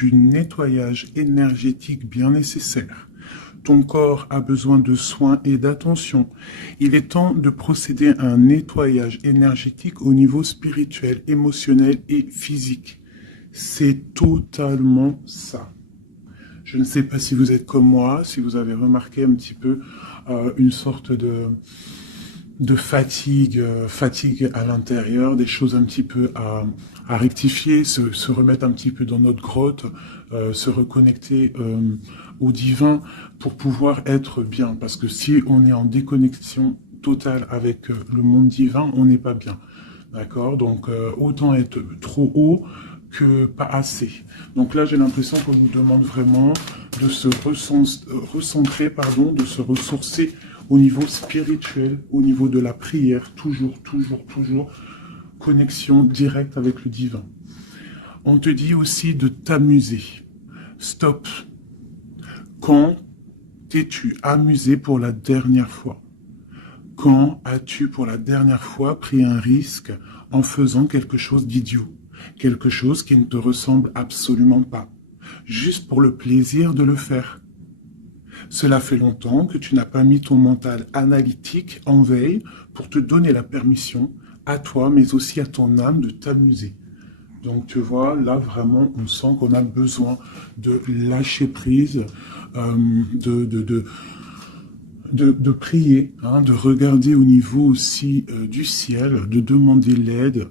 du nettoyage énergétique bien nécessaire. Ton corps a besoin de soins et d'attention. Il est temps de procéder à un nettoyage énergétique au niveau spirituel, émotionnel et physique. C'est totalement ça. Je ne sais pas si vous êtes comme moi, si vous avez remarqué un petit peu une sorte de fatigue, fatigue à l'intérieur, des choses un petit peu à rectifier, se remettre un petit peu dans notre grotte, se reconnecter au divin pour pouvoir être bien. Parce que si on est en déconnexion totale avec le monde divin, on n'est pas bien. D'accord? Donc autant être trop haut que pas assez. Donc là, j'ai l'impression qu'on nous demande vraiment de se recentrer, pardon, de se ressourcer au niveau spirituel, au niveau de la prière, toujours, connexion directe avec le divin. On te dit aussi de t'amuser. Stop. Quand t'es-tu amusé pour la dernière fois? Quand as-tu pour la dernière fois pris un risque en faisant quelque chose d'idiot? Quelque chose qui ne te ressemble absolument pas. Juste pour le plaisir de le faire. Cela fait longtemps que tu n'as pas mis ton mental analytique en veille pour te donner la permission à toi, mais aussi à ton âme de t'amuser. Donc tu vois, là vraiment, on sent qu'on a besoin de lâcher prise, de prier, hein, de regarder au niveau aussi du ciel, de demander l'aide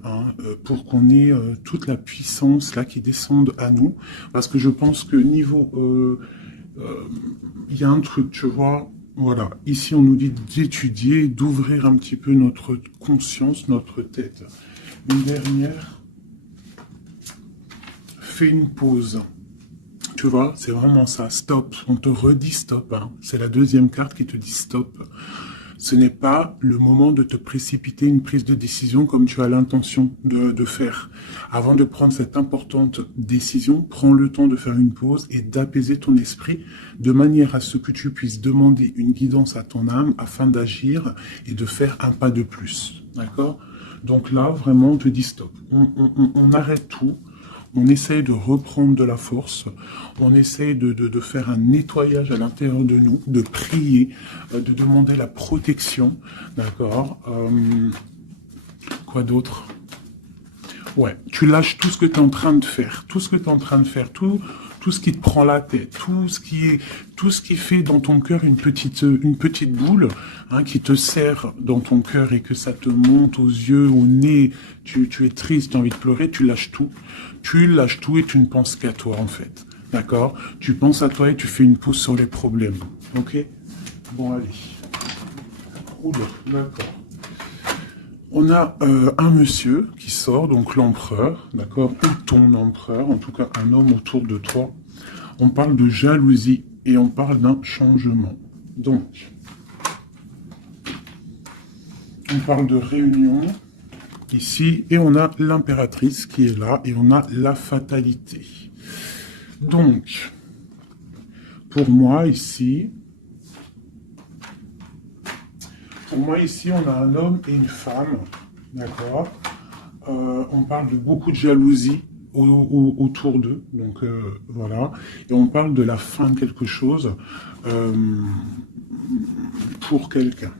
pour qu'on ait toute la puissance là qui descende à nous. Parce que je pense que niveau... il y a un truc, tu vois, voilà. Ici, on nous dit d'étudier, d'ouvrir un petit peu notre conscience, notre tête. Une dernière, fais une pause. Tu vois, c'est vraiment ça, stop. On te redit stop. Hein. C'est la deuxième carte qui te dit stop. Ce n'est pas le moment de te précipiter une prise de décision comme tu as l'intention de faire. Avant de prendre cette importante décision, prends le temps de faire une pause et d'apaiser ton esprit de manière à ce que tu puisses demander une guidance à ton âme afin d'agir et de faire un pas de plus. D'accord? Donc là, vraiment, on te dit stop. On arrête tout. On essaye de reprendre de la force, on essaye de faire un nettoyage à l'intérieur de nous, de prier, de demander la protection, d'accord. Quoi d'autre? Ouais, tu lâches tout ce que tu es en train de faire, tout ce que tu es en train de faire, tout ce qui te prend la tête, tout ce qui fait dans ton cœur une petite boule, hein, qui te serre dans ton cœur et que ça te monte aux yeux, au nez, tu es triste, tu as envie de pleurer, tu lâches tout et tu ne penses qu'à toi en fait, d'accord? Tu penses à toi et tu fais une pause sur les problèmes, ok? Bon allez, oula, d'accord. On a un monsieur qui sort, donc l'empereur, d'accord, ou ton empereur, en tout cas un homme autour de toi. On parle de jalousie et on parle d'un changement. Donc, on parle de réunion ici et on a l'impératrice qui est là et on a la fatalité. Donc, pour moi ici, on a un homme et une femme, d'accord. On parle de beaucoup de jalousie autour d'eux, donc voilà. Et on parle de la fin de quelque chose pour quelqu'un.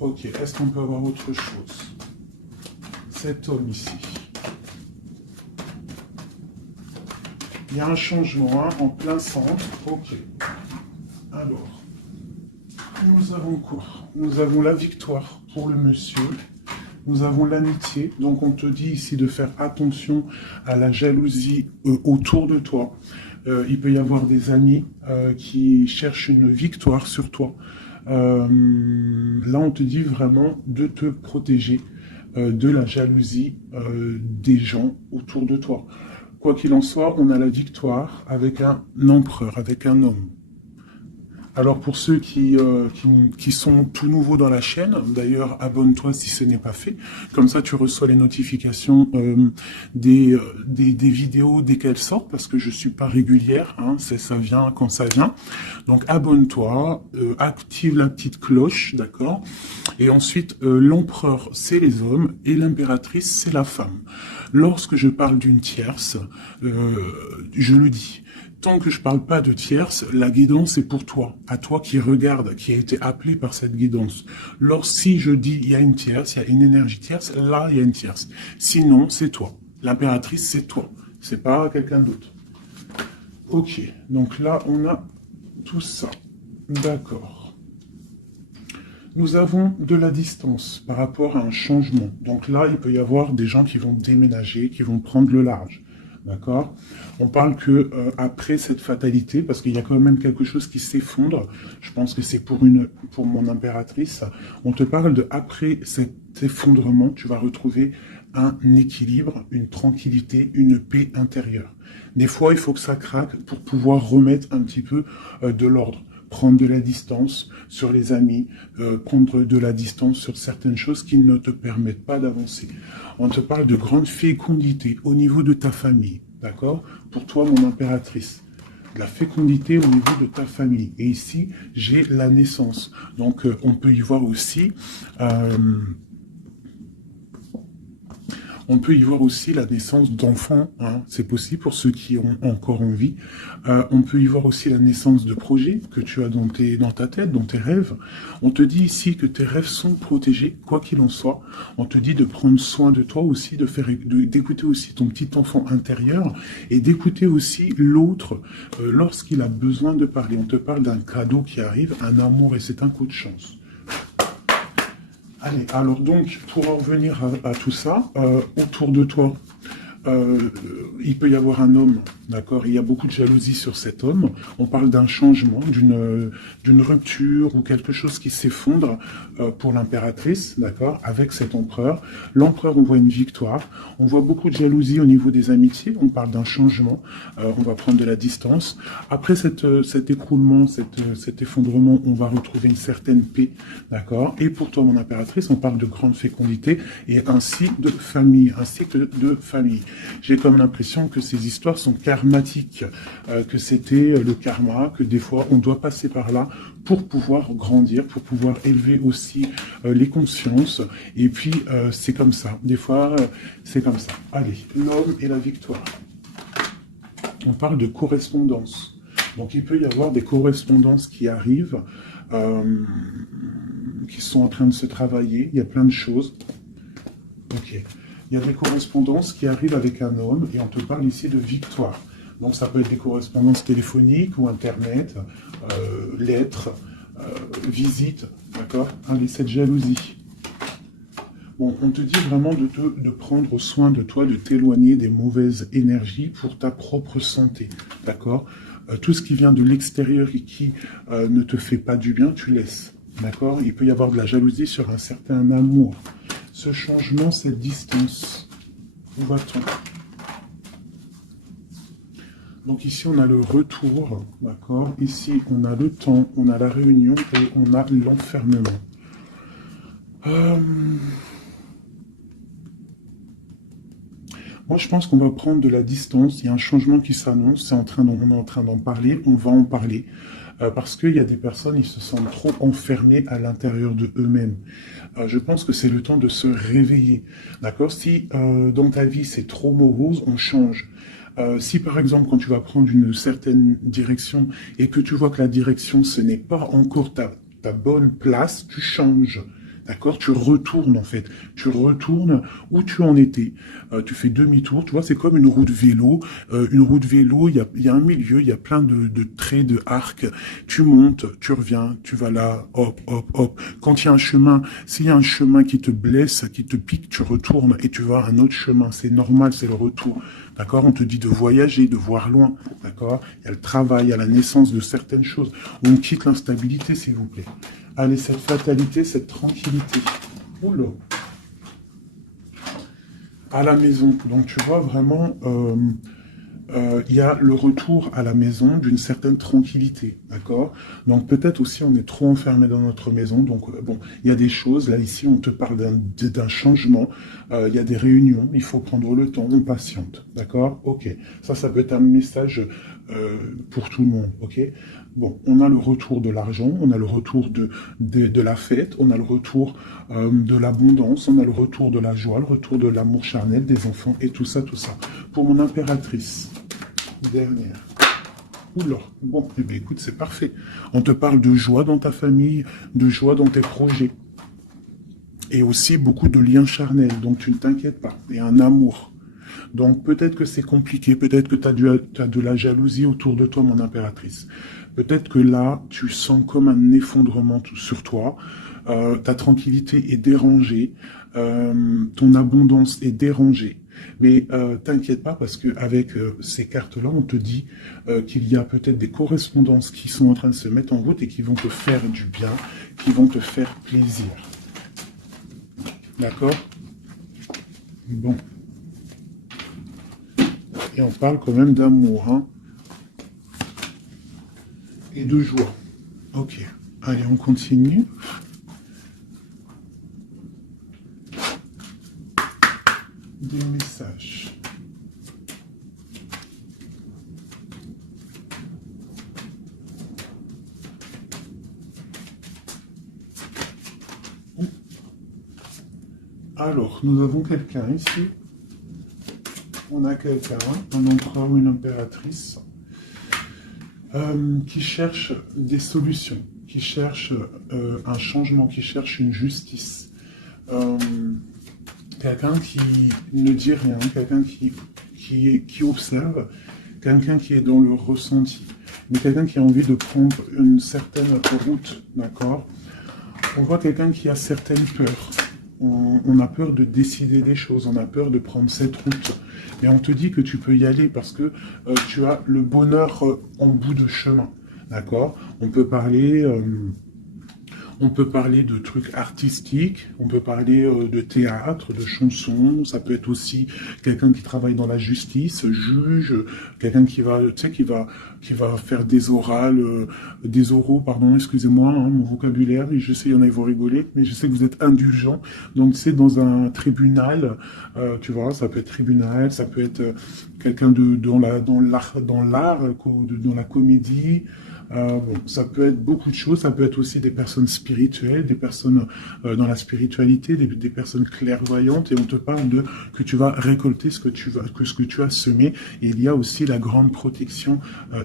Ok, est-ce qu'on peut avoir autre chose? Cet homme ici. Il y a un changement en plein centre. Ok. Alors. Nous avons quoi? Nous avons la victoire pour le monsieur. Nous avons l'amitié. Donc on te dit ici de faire attention à la jalousie autour de toi. Il peut y avoir des amis qui cherchent une victoire sur toi. Là on te dit vraiment de te protéger de la jalousie des gens autour de toi. Quoi qu'il en soit, on a la victoire avec un empereur, avec un homme. Alors pour ceux qui sont tout nouveaux dans la chaîne, d'ailleurs abonne-toi si ce n'est pas fait, comme ça tu reçois les notifications des vidéos dès qu'elles sortent, parce que je suis pas régulière, hein, ça vient quand ça vient. Donc abonne-toi, active la petite cloche, d'accord. Et ensuite l'empereur c'est les hommes et l'impératrice c'est la femme. Lorsque je parle d'une tierce, je le dis. Tant que je parle pas de tierce, la guidance est pour toi, à toi qui regarde, qui a été appelé par cette guidance. Si je dis il y a une tierce, il y a une énergie tierce, là il y a une tierce. Sinon, c'est toi. L'impératrice, c'est toi. C'est pas quelqu'un d'autre. Ok, donc là on a tout ça. D'accord. Nous avons de la distance par rapport à un changement. Donc là, il peut y avoir des gens qui vont déménager, qui vont prendre le large. D'accord. On parle que après cette fatalité, parce qu'il y a quand même quelque chose qui s'effondre, je pense que c'est pour mon impératrice, on te parle de après cet effondrement, tu vas retrouver un équilibre, une tranquillité, une paix intérieure. Des fois, il faut que ça craque pour pouvoir remettre un petit peu de l'ordre. Prendre de la distance sur les amis, prendre de la distance sur certaines choses qui ne te permettent pas d'avancer. On te parle de grande fécondité au niveau de ta famille, d'accord? Pour toi, mon impératrice. De la fécondité au niveau de ta famille. Et ici, j'ai la naissance. Donc, on peut y voir aussi... on peut y voir aussi la naissance d'enfants, hein. C'est possible pour ceux qui ont encore envie. On peut y voir aussi la naissance de projets que tu as dans ta tête, dans tes rêves. On te dit ici que tes rêves sont protégés, quoi qu'il en soit. On te dit de prendre soin de toi aussi, d'écouter aussi ton petit enfant intérieur et d'écouter aussi l'autre lorsqu'il a besoin de parler. On te parle d'un cadeau qui arrive, un amour et c'est un coup de chance. Allez, alors donc, pour en revenir à tout ça, autour de toi, il peut y avoir un homme, d'accord? Il y a beaucoup de jalousie sur cet homme. On parle d'un changement, d'une rupture ou quelque chose qui s'effondre pour l'impératrice, d'accord? Avec cet empereur. L'empereur, on voit une victoire. On voit beaucoup de jalousie au niveau des amitiés. On parle d'un changement. On va prendre de la distance. Après cet écroulement, cet effondrement, on va retrouver une certaine paix, d'accord? Et pour toi, mon impératrice, on parle de grande fécondité et ainsi de famille, un cycle de famille. J'ai comme l'impression que ces histoires sont karmatiques, que c'était le karma, que des fois on doit passer par là pour pouvoir grandir, pour pouvoir élever aussi les consciences. Et puis c'est comme ça, des fois c'est comme ça. Allez, l'homme et la victoire. On parle de correspondance. Donc il peut y avoir des correspondances qui arrivent, qui sont en train de se travailler. Il y a plein de choses. Ok. Il y a des correspondances qui arrivent avec un homme et on te parle ici de victoire. Donc ça peut être des correspondances téléphoniques ou internet, lettres, visites, d'accord? Allez, cette jalousie. Bon, on te dit vraiment de prendre soin de toi, de t'éloigner des mauvaises énergies pour ta propre santé, d'accord? Tout ce qui vient de l'extérieur et qui ne te fait pas du bien, tu laisses, d'accord? Il peut y avoir de la jalousie sur un certain amour. Ce changement, cette distance, où va-t-on? Donc ici, on a le retour, d'accord? Ici, on a le temps, on a la réunion et on a l'enfermement. Moi, je pense qu'on va prendre de la distance. Il y a un changement qui s'annonce. On est en train d'en parler. On va en parler. Parce qu'il y a des personnes, ils se sentent trop enfermés à l'intérieur de eux-mêmes. Je pense que c'est le temps de se réveiller. D'accord? Si dans ta vie, c'est trop morose, on change. Si par exemple, quand tu vas prendre une certaine direction et que tu vois que la direction, ce n'est pas encore ta bonne place, tu changes. D'accord? Tu retournes en fait. Tu retournes où tu en étais. Tu fais demi-tour. Tu vois, c'est comme une roue de vélo. Une roue de vélo, il y a un milieu, il y a plein de traits, de arcs. Tu montes, tu reviens, tu vas là, hop, hop, hop. Quand il y a un chemin, s'il y a un chemin qui te blesse, qui te pique, tu retournes et tu vas à un autre chemin. C'est normal, c'est le retour. D'accord? On te dit de voyager, de voir loin. D'accord? Il y a le travail, il y a la naissance de certaines choses. On quitte l'instabilité, s'il vous plaît. Allez, cette fatalité, cette tranquillité. Oula. À la maison. Donc, tu vois vraiment il y a le retour à la maison d'une certaine tranquillité, d'accord? Donc peut-être aussi on est trop enfermé dans notre maison, donc bon, il y a des choses, là ici on te parle d'un changement, il y a des réunions, il faut prendre le temps, on patiente, d'accord? Ok, ça peut être un message pour tout le monde, ok? Bon, on a le retour de l'argent, on a le retour de la fête, on a le retour de l'abondance, on a le retour de la joie, le retour de l'amour charnel des enfants et tout ça, tout ça. Pour mon impératrice, dernière. Oula, bon, eh bien, écoute, c'est parfait. On te parle de joie dans ta famille, de joie dans tes projets. Et aussi beaucoup de liens charnels, donc tu ne t'inquiètes pas. Et un amour. Donc peut-être que c'est compliqué, peut-être que tu as de la jalousie autour de toi, mon impératrice. Peut-être que là, tu sens comme un effondrement sur toi. Ta tranquillité est dérangée, ton abondance est dérangée. Mais t'inquiète pas parce que avec ces cartes-là, on te dit qu'il y a peut-être des correspondances qui sont en train de se mettre en route et qui vont te faire du bien, qui vont te faire plaisir. D'accord? Bon. Et on parle quand même d'amour, hein? Et de joie. Ok. Allez, on continue. Des messages. Alors, nous avons quelqu'un ici. On a quelqu'un, un empereur ou une impératrice, qui cherche des solutions, qui cherche un changement, qui cherche une justice. Quelqu'un qui ne dit rien, quelqu'un qui observe, quelqu'un qui est dans le ressenti, mais quelqu'un qui a envie de prendre une certaine route, d'accord? On voit quelqu'un qui a certaines peurs. On a peur de décider des choses, on a peur de prendre cette route. Mais on te dit que tu peux y aller parce que tu as le bonheur en bout de chemin. D'accord? On peut parler de trucs artistiques, on peut parler de théâtre, de chansons, ça peut être aussi quelqu'un qui travaille dans la justice, juge, quelqu'un qui va, tu sais, qui va faire des des oraux, pardon, excusez-moi, hein, mon vocabulaire, je sais, il y en a, ils vont rigoler, mais je sais que vous êtes indulgents. Donc, c'est dans un tribunal, tu vois, ça peut être tribunal, ça peut être quelqu'un dans l'art, dans la comédie. Bon, ça peut être beaucoup de choses, ça peut être aussi des personnes spirituelles, des personnes dans la spiritualité, des personnes clairvoyantes, et on te parle de que tu vas récolter ce que tu as semé. Et il y a aussi la grande protection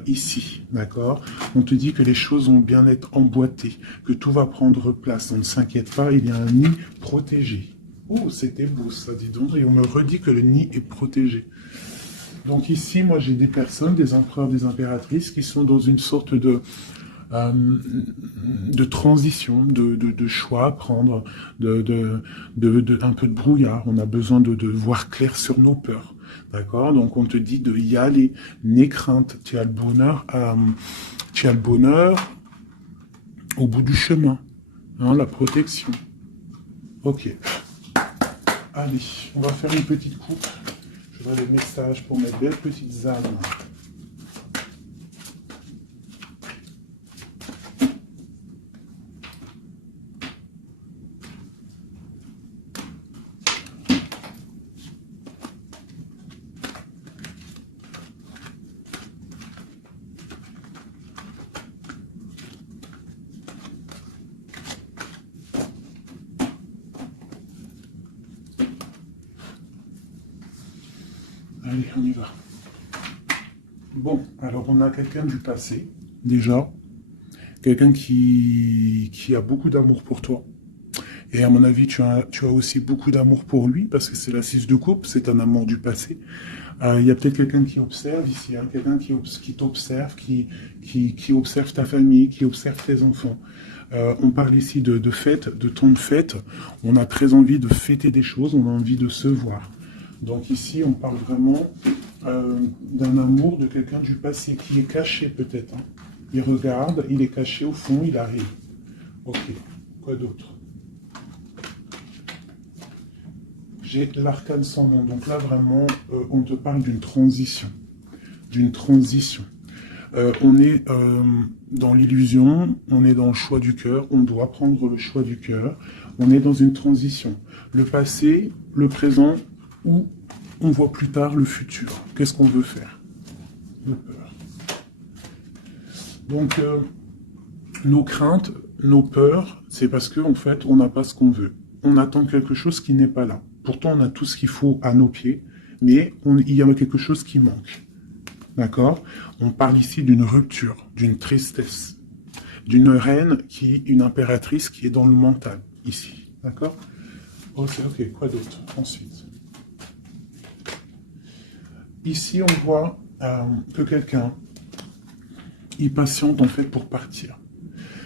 ici, d'accord? On te dit que les choses vont bien être emboîtées, que tout va prendre place. On ne s'inquiète pas, il y a un nid protégé. Oh, c'était beau ça, dis donc, et on me redit que le nid est protégé. Donc ici, moi, j'ai des personnes, des empereurs, des impératrices, qui sont dans une sorte de transition, de choix à prendre, un peu de brouillard. On a besoin de voir clair sur nos peurs. D'accord? Donc on te dit de y aller. N'aie crainte. Tu as le bonheur au bout du chemin. Hein, la protection. Ok. Allez, on va faire une petite coupe. Je vois les messages pour mes belles petites âmes. Allez, on y va. Bon, alors on a quelqu'un du passé, déjà. Quelqu'un qui a beaucoup d'amour pour toi. Et à mon avis, tu as aussi beaucoup d'amour pour lui, parce que c'est la 6 de coupe, c'est un amour du passé. Il y a peut-être quelqu'un qui observe ici, hein, quelqu'un qui t'observe, qui observe ta famille, qui observe tes enfants. On parle ici de fête, de temps de fête. On a très envie de fêter des choses, on a envie de se voir. Donc ici, on parle vraiment d'un amour de quelqu'un du passé qui est caché peut-être. Hein. Il regarde, il est caché au fond, il arrive. Ok, quoi d'autre? J'ai l'arcane sans nom. Donc là, vraiment, on te parle d'une transition. d'une transition. On est dans l'illusion, on est dans le choix du cœur, on doit prendre le choix du cœur, on est dans une transition. Le passé, le présent, ou on voit plus tard le futur. Qu'est-ce qu'on veut faire? De peur. Donc, nos craintes, nos peurs, c'est parce qu'en fait, on n'a pas ce qu'on veut. On attend quelque chose qui n'est pas là. Pourtant, on a tout ce qu'il faut à nos pieds, mais il y a quelque chose qui manque. D'accord? On parle ici d'une rupture, d'une tristesse, d'une reine une impératrice qui est dans le mental, ici. D'accord? Ok, quoi d'autre? Ensuite. Ici, on voit que quelqu'un, il patiente en fait pour partir.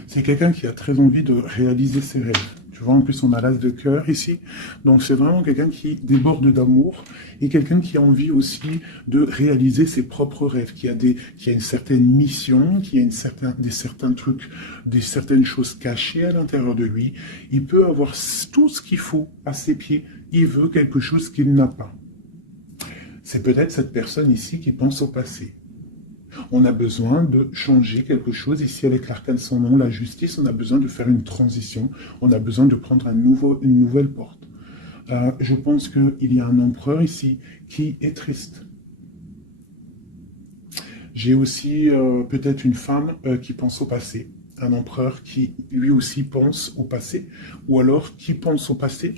C'est quelqu'un qui a très envie de réaliser ses rêves. Tu vois, en plus, on a l'as de cœur ici. Donc, c'est vraiment quelqu'un qui déborde d'amour et quelqu'un qui a envie aussi de réaliser ses propres rêves, qui a une certaine mission, qui a certains trucs, certaines choses cachées à l'intérieur de lui. Il peut avoir tout ce qu'il faut à ses pieds. Il veut quelque chose qu'il n'a pas. C'est peut-être cette personne ici qui pense au passé. On a besoin de changer quelque chose. Ici, avec l'arcane sans nom, la justice, on a besoin de faire une transition. On a besoin de prendre une nouvelle porte. Je pense qu'il y a un empereur ici qui est triste. J'ai aussi peut-être une femme qui pense au passé. Un empereur qui, lui aussi, pense au passé. Ou alors, qui pense au passé,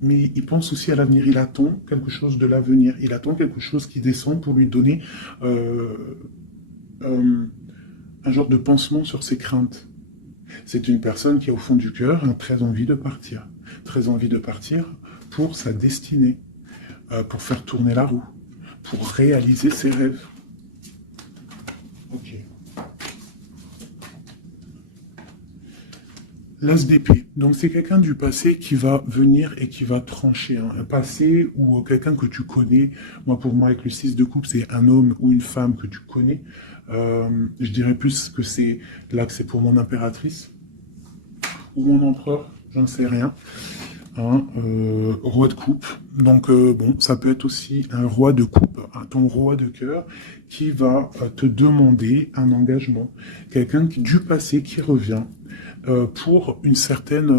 mais il pense aussi à l'avenir. Il attend quelque chose de l'avenir. Il attend quelque chose qui descend pour lui donner un genre de pansement sur ses craintes. C'est une personne qui, au fond du cœur, a très envie de partir. Très envie de partir pour sa destinée, pour faire tourner la roue, pour réaliser ses rêves. Ok. L'as d'épée. Donc, c'est quelqu'un du passé qui va venir et qui va trancher. Un passé ou quelqu'un que tu connais. Moi, pour moi, avec le 6 de coupe, c'est un homme ou une femme que tu connais. Je dirais plus que c'est là que c'est pour mon impératrice. Ou mon empereur, j'en sais rien. Roi de coupe. Donc, bon, ça peut être aussi un roi de coupe, ton roi de cœur, qui va te demander un engagement. Quelqu'un du passé qui revient pour une certaine...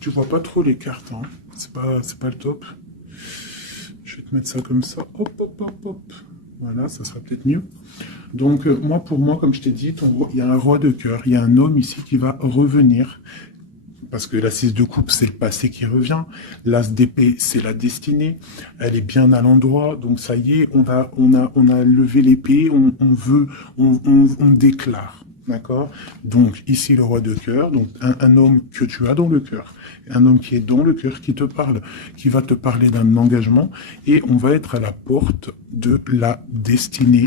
tu vois pas trop les cartes, hein. C'est pas le top. Je vais te mettre ça comme ça. Hop, hop, hop, hop. Voilà, ça sera peut-être mieux. Donc, pour moi, comme je t'ai dit, il y a un roi de cœur, il y a un homme ici qui va revenir. Parce que la 6 de coupe, c'est le passé qui revient. L'as d'épée, c'est la destinée. Elle est bien à l'endroit. Donc, ça y est, on a levé l'épée, on déclare. D'accord? Donc, ici, le roi de cœur. Donc, un homme que tu as dans le cœur. Un homme qui est dans le cœur, qui te parle, qui va te parler d'un engagement. Et on va être à la porte de la destinée,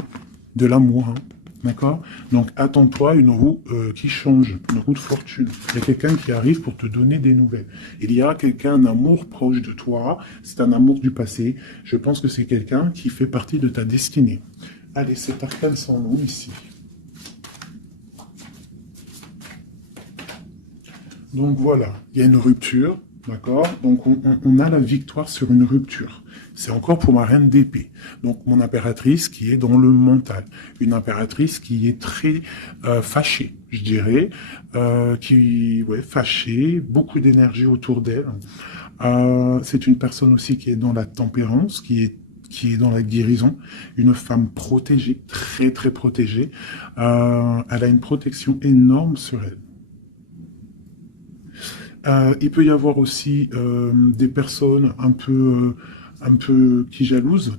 de l'amour, hein. D'accord? Donc, attends-toi à une roue qui change, une roue de fortune. Il y a quelqu'un qui arrive pour te donner des nouvelles. Il y a quelqu'un, un amour proche de toi. C'est un amour du passé. Je pense que c'est quelqu'un qui fait partie de ta destinée. Allez, cet arcane sans nom ici. Donc, voilà. Il y a une rupture. D'accord? Donc, on a la victoire sur une rupture. C'est encore pour ma reine d'épée. Donc, mon impératrice qui est dans le mental. Une impératrice qui est très fâchée, je dirais. Fâchée, beaucoup d'énergie autour d'elle. C'est une personne aussi qui est dans la tempérance, qui est dans la guérison. Une femme protégée, très, très protégée. Elle a une protection énorme sur elle. Il peut y avoir aussi des personnes un peu qui jalousent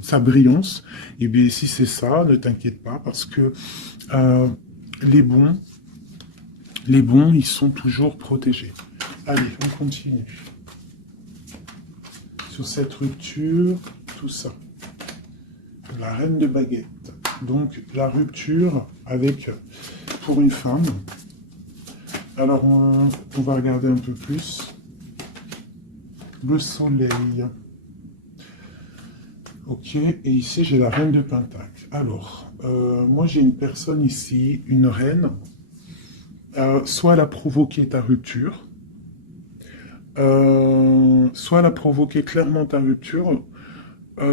sa brillance. Et bien si c'est ça, ne t'inquiète pas parce que les bons, ils sont toujours protégés. Allez, on continue. Sur cette rupture, tout ça. La reine de baguette. Donc la rupture avec... pour une femme. Alors, on va regarder un peu plus. Le soleil. Ok, et ici, j'ai la reine de Pentacle. Alors, moi, j'ai une personne ici, une reine. Soit elle a provoqué ta rupture, soit elle a provoqué clairement ta rupture,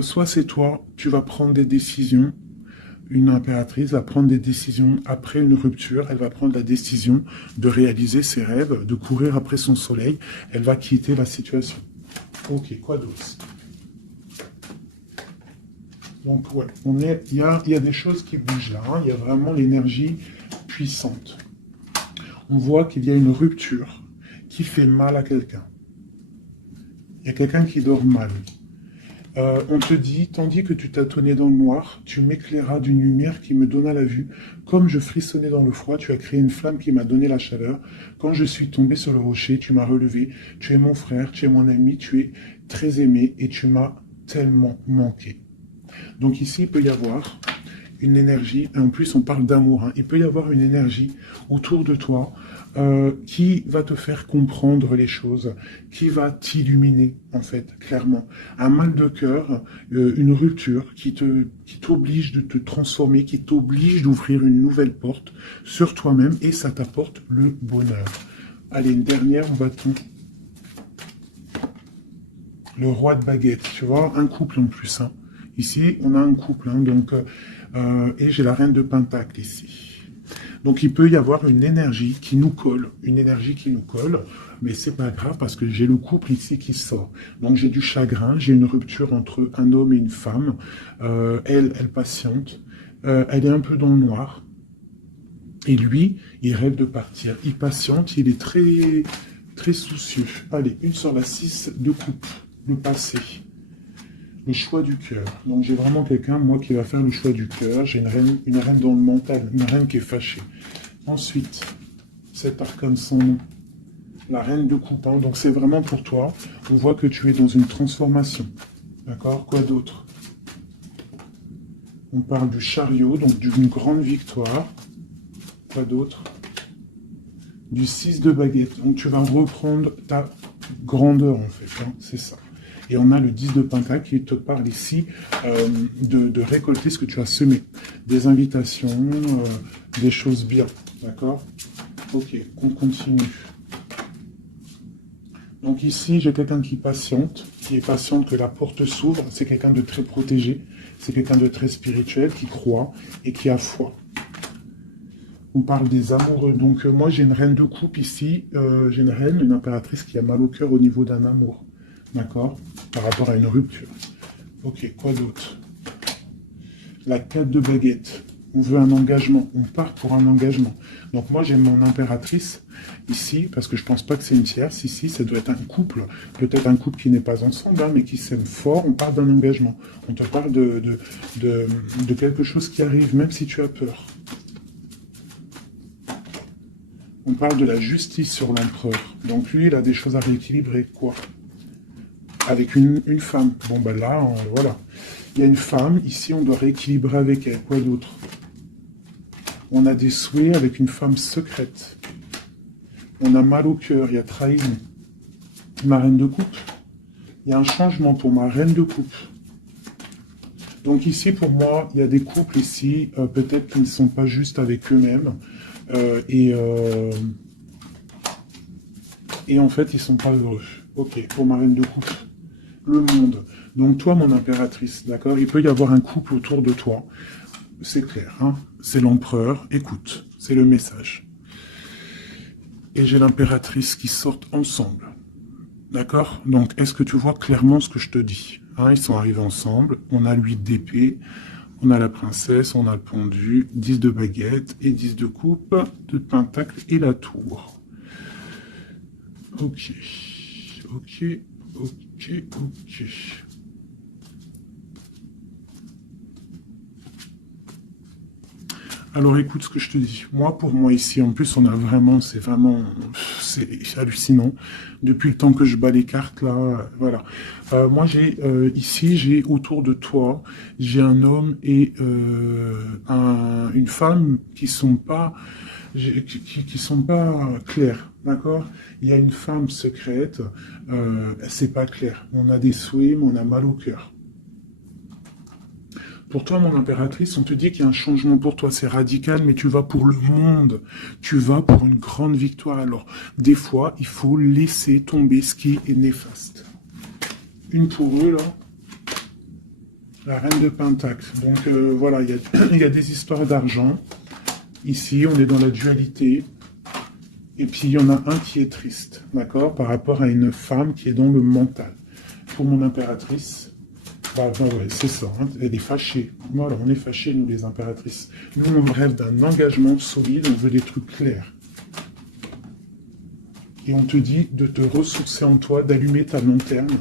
soit c'est toi, tu vas prendre des décisions. Une impératrice va prendre des décisions après une rupture, elle va prendre la décision de réaliser ses rêves, de courir après son soleil, elle va quitter la situation. Ok, quoi d'autre? Donc ouais, il y a des choses qui bougent là, hein. Il y a vraiment l'énergie puissante. On voit qu'il y a une rupture qui fait mal à quelqu'un. Il y a quelqu'un qui dort mal. On te dit, tandis que tu tâtonnais dans le noir, tu m'éclairas d'une lumière qui me donna la vue. Comme je frissonnais dans le froid, tu as créé une flamme qui m'a donné la chaleur. Quand je suis tombé sur le rocher, tu m'as relevé. Tu es mon frère, tu es mon ami, tu es très aimé et tu m'as tellement manqué. Donc ici, il peut y avoir une énergie, et en plus on parle d'amour, hein. Il peut y avoir une énergie autour de toi qui va te faire comprendre les choses, qui va t'illuminer, en fait, clairement. Un mal de cœur, une rupture qui t'oblige de te transformer, qui t'oblige d'ouvrir une nouvelle porte sur toi-même, et ça t'apporte le bonheur. Allez, une dernière, on va tout. Le roi de baguette, tu vois, un couple en plus, hein. Ici, on a un couple, hein, donc, et j'ai la reine de pentacle ici. Donc, il peut y avoir une énergie qui nous colle, mais c'est pas grave parce que j'ai le couple ici qui sort. Donc, j'ai du chagrin, j'ai une rupture entre un homme et une femme. Elle patiente, elle est un peu dans le noir. Et lui, il rêve de partir. Il patiente, il est très, très soucieux. Allez, une sur la 6 de coupe, le passé. Le choix du cœur. Donc j'ai vraiment quelqu'un, moi, qui va faire le choix du cœur. J'ai une reine dans le mental, une reine qui est fâchée. Ensuite, cet arcane sans nom. La reine de coupe, hein. Donc c'est vraiment pour toi. On voit que tu es dans une transformation. D'accord? Quoi d'autre? On parle du chariot, donc d'une grande victoire. Quoi d'autre? Du 6 de baguette. Donc tu vas reprendre ta grandeur, en fait, hein. C'est ça. Et on a le 10 de pentacle qui te parle ici de récolter ce que tu as semé. Des invitations, des choses bien. D'accord? Ok, on continue. Donc ici, j'ai quelqu'un qui est patiente que la porte s'ouvre. C'est quelqu'un de très protégé. C'est quelqu'un de très spirituel qui croit et qui a foi. On parle des amoureux. Donc moi, j'ai une reine de coupe ici. J'ai une reine, une impératrice qui a mal au cœur au niveau d'un amour. D'accord? Par rapport à une rupture. Ok, quoi d'autre? La 4 de baguette. On veut un engagement. On part pour un engagement. Donc moi, j'ai mon impératrice ici, parce que je pense pas que c'est une tierce. Ici, ça doit être un couple. Peut-être un couple qui n'est pas ensemble, hein, mais qui s'aime fort. On parle d'un engagement. On te parle de quelque chose qui arrive, même si tu as peur. On parle de la justice sur l'empereur. Donc lui, il a des choses à rééquilibrer. Quoi? Avec une femme. Bon, ben là, voilà. Il y a une femme. Ici, on doit rééquilibrer avec elle. Quoi d'autre? On a des souhaits avec une femme secrète. On a mal au cœur. Il y a trahison. Ma reine de coupe. Il y a un changement pour ma reine de coupe. Donc ici, pour moi, il y a des couples ici, peut-être qui ne sont pas justes avec eux-mêmes. Et en fait, ils ne sont pas heureux. Ok, pour ma reine de coupe. Le monde. Donc toi, mon impératrice, d'accord? Il peut y avoir un couple autour de toi. C'est clair, hein? C'est l'empereur. Écoute, c'est le message. Et j'ai l'impératrice qui sortent ensemble. D'accord? Donc, est-ce que tu vois clairement ce que je te dis? Hein, ils sont arrivés ensemble. On a l'huile d'épée. On a la princesse. On a le pendu. 10 de baguette et 10 de coupe, de pentacle et la tour. Ok. Ok. Ok, ok. Alors écoute ce que je te dis. Moi, pour moi ici, en plus, on a vraiment, c'est hallucinant. Depuis le temps que je bats les cartes, là, voilà. Moi, ici, j'ai autour de toi, j'ai un homme et une femme qui sont pas, qui sont pas clairs, d'accord? Il y a une femme secrète, c'est pas clair. On a des souhaits, mais on a mal au cœur. Pour toi, mon impératrice, on te dit qu'il y a un changement pour toi, c'est radical, mais tu vas pour le monde. Tu vas pour une grande victoire. Alors, des fois, il faut laisser tomber ce qui est néfaste. Une pour eux, là. La reine de Pentacle. Donc, voilà, il y a des histoires d'argent. Ici, on est dans la dualité. Et puis, il y en a un qui est triste, d'accord, par rapport à une femme qui est dans le mental. Pour mon impératrice, bah ouais, c'est ça, hein, elle est fâchée. Voilà, on est fâchés, nous, les impératrices. Nous, on rêve d'un engagement solide, on veut des trucs clairs. Et on te dit de te ressourcer en toi, d'allumer ta lanterne.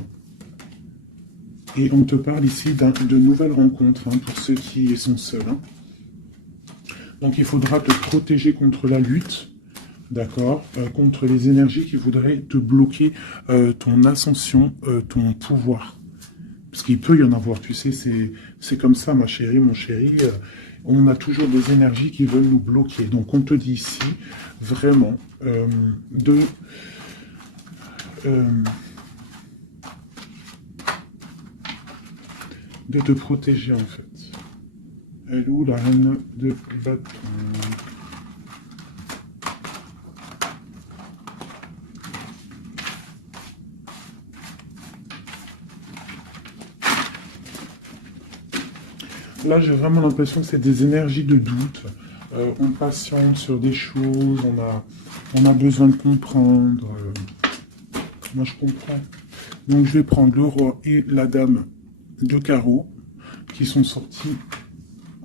Et on te parle ici de nouvelles rencontres, hein, pour ceux qui sont seuls. Hein. Donc, il faudra te protéger contre la lutte. D'accord, contre les énergies qui voudraient te bloquer ton ascension, ton pouvoir. Parce qu'il peut y en avoir, tu sais, c'est comme ça, ma chérie, mon chéri. On a toujours des énergies qui veulent nous bloquer. Donc, on te dit ici, vraiment, de te protéger, en fait. Elle est où, la reine de bâton? Là, j'ai vraiment l'impression que c'est des énergies de doute. On patiente sur des choses, on a besoin de comprendre. Moi, je comprends. Donc, je vais prendre le roi et la dame de carreau qui sont sortis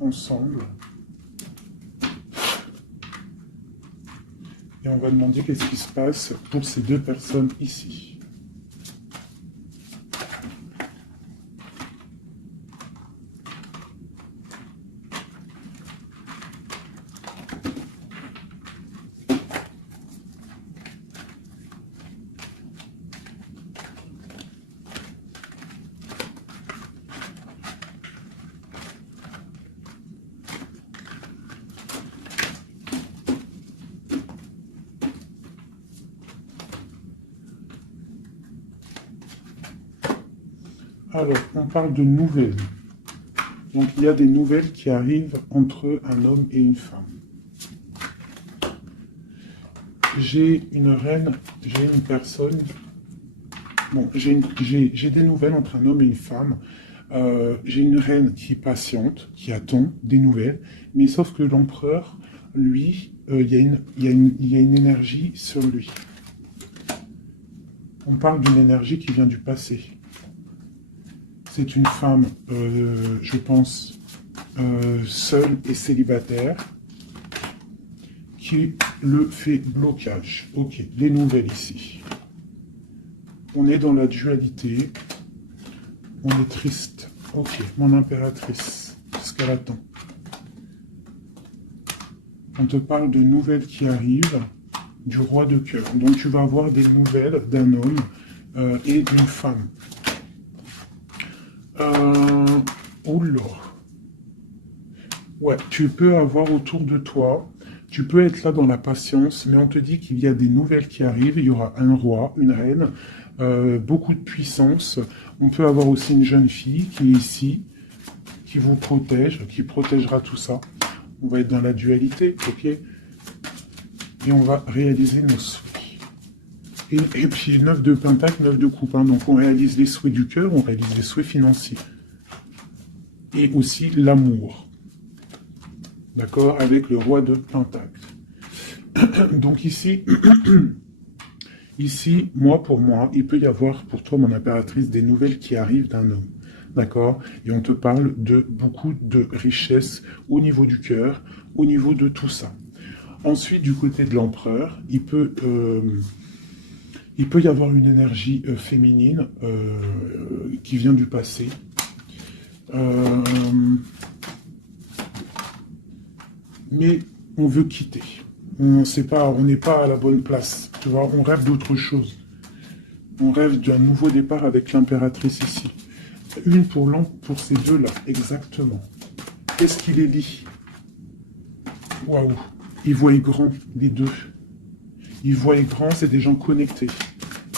ensemble. Et on va demander qu'est-ce qui se passe pour ces deux personnes ici. Alors, on parle de nouvelles. Donc, il y a des nouvelles qui arrivent entre un homme et une femme. J'ai une reine, j'ai une personne... Bon, j'ai des nouvelles entre un homme et une femme. J'ai une reine qui est patiente, qui attend des nouvelles. Mais sauf que l'empereur, lui, il y a une énergie sur lui. On parle d'une énergie qui vient du passé. C'est une femme, je pense, seule et célibataire, qui le fait blocage. Ok, les nouvelles ici. On est dans la dualité. On est triste. Ok, mon impératrice, qu'est-ce qu'elle attend? On te parle de nouvelles qui arrivent, du roi de cœur. Donc tu vas avoir des nouvelles d'un homme et d'une femme. Oula. Ouais, tu peux avoir autour de toi, tu peux être là dans la patience, mais on te dit qu'il y a des nouvelles qui arrivent, il y aura un roi, une reine, beaucoup de puissance. On peut avoir aussi une jeune fille qui est ici, qui vous protège, qui protégera tout ça. On va être dans la dualité, ok? Et on va réaliser nos souhaits. Et puis 9 de pentacle, 9 de coupe. Hein. Donc on réalise les souhaits du cœur, on réalise les souhaits financiers. Et aussi l'amour. D'accord? Avec le roi de pentacle. Donc ici, ici, pour moi, il peut y avoir pour toi, mon impératrice, des nouvelles qui arrivent d'un homme. D'accord? Et on te parle de beaucoup de richesses au niveau du cœur, au niveau de tout ça. Ensuite, du côté de l'empereur, il peut y avoir une énergie féminine qui vient du passé. Mais on veut quitter. On n'est pas à la bonne place. Tu vois, on rêve d'autre chose. On rêve d'un nouveau départ avec l'impératrice ici. Une pour ces deux-là, exactement. Qu'est-ce qui les lie? Waouh! Ils voient grand, les deux. Ils voient grand, c'est des gens connectés.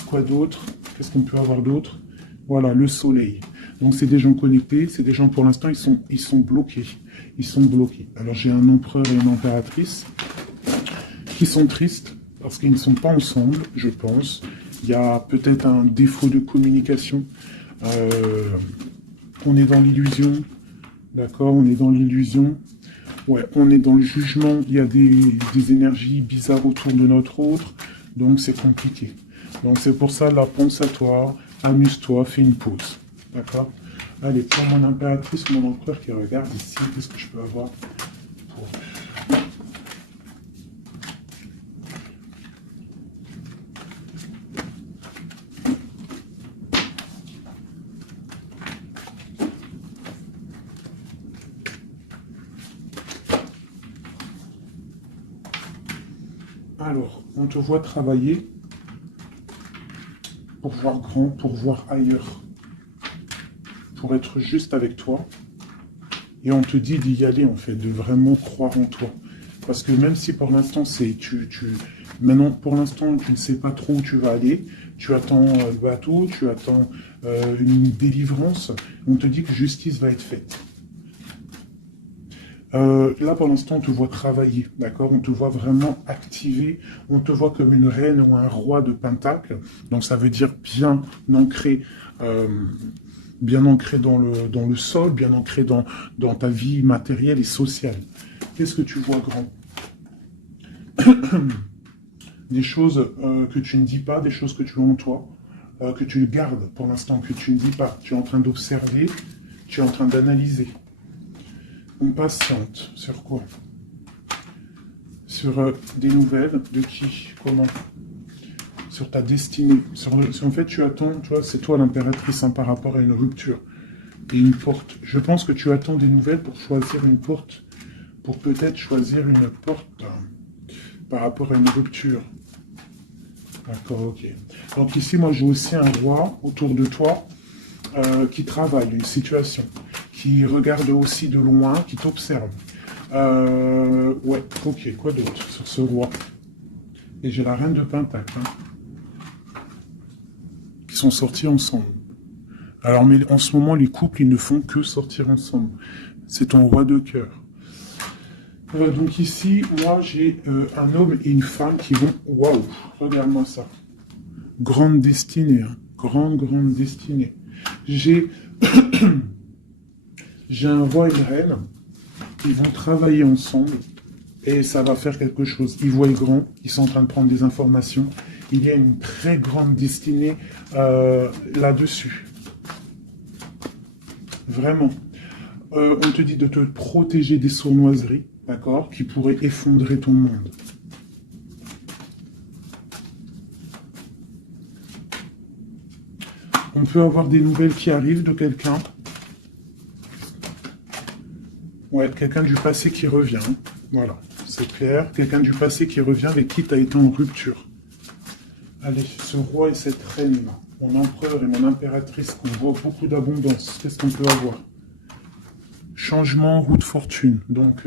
Quoi d'autre? Qu'est-ce qu'on peut avoir d'autre? Voilà, le soleil. Donc c'est des gens connectés, c'est des gens pour l'instant ils sont bloqués. Ils sont bloqués. Alors j'ai un empereur et une impératrice qui sont tristes parce qu'ils ne sont pas ensemble, je pense. Il y a peut-être un défaut de communication. On est dans l'illusion. D'accord, on est dans l'illusion. Ouais, on est dans le jugement. Il y a des énergies bizarres autour de notre autre. Donc c'est compliqué. Donc c'est pour ça, là, pense à toi, amuse-toi, fais une pause. D'accord? Allez, pour mon impératrice, mon empereur qui regarde ici, qu'est-ce que je peux avoir pour... Alors, on te voit travailler pour voir grand, pour voir ailleurs, pour être juste avec toi. Et on te dit d'y aller, en fait, de vraiment croire en toi. Parce que même si pour l'instant, maintenant, pour l'instant, tu ne sais pas trop où tu vas aller, tu attends le bateau, tu attends une délivrance, on te dit que justice va être faite. Là, pour l'instant, on te voit travailler, d'accord? On te voit vraiment activer, on te voit comme une reine ou un roi de Pentacle. Donc, ça veut dire bien ancré dans le sol, bien ancré dans ta vie matérielle et sociale. Qu'est-ce que tu vois, grand? Des choses que tu ne dis pas, des choses que tu as en toi, que tu gardes pour l'instant, que tu ne dis pas. Tu es en train d'observer, tu es en train d'analyser. On patiente. Sur quoi? Sur des nouvelles. De qui? Comment? Sur ta destinée. En fait, tu attends, tu vois, c'est toi l'impératrice par rapport à une rupture. Et une porte. Je pense que tu attends des nouvelles pour choisir une porte. Pour peut-être choisir une porte par rapport à une rupture. D'accord, ok. Donc ici, moi, j'ai aussi un roi autour de toi qui travaille une situation, qui regarde aussi de loin, qui t'observe. Ouais, ok, quoi d'autre sur ce roi? Et j'ai la reine de Pentacle, qui sont sortis ensemble. Alors, mais en ce moment, les couples, ils ne font que sortir ensemble. C'est ton roi de cœur. Donc ici, moi, j'ai un homme et une femme qui vont... Waouh, regarde-moi ça. Grande destinée, hein. Grande destinée. J'ai un roi et une reine. Ils vont travailler ensemble et ça va faire quelque chose. Ils voient grand, ils sont en train de prendre des informations. Il y a une très grande destinée là-dessus. Vraiment. On te dit de te protéger des sournoiseries, d'accord, qui pourraient effondrer ton monde. On peut avoir des nouvelles qui arrivent de quelqu'un. Ouais, quelqu'un du passé qui revient. Voilà, c'est clair. Quelqu'un du passé qui revient avec qui tu as été en rupture. Allez, ce roi et cette reine, mon empereur et mon impératrice, qu'on voit beaucoup d'abondance. Qu'est-ce qu'on peut avoir? Changement, roue de fortune. Donc,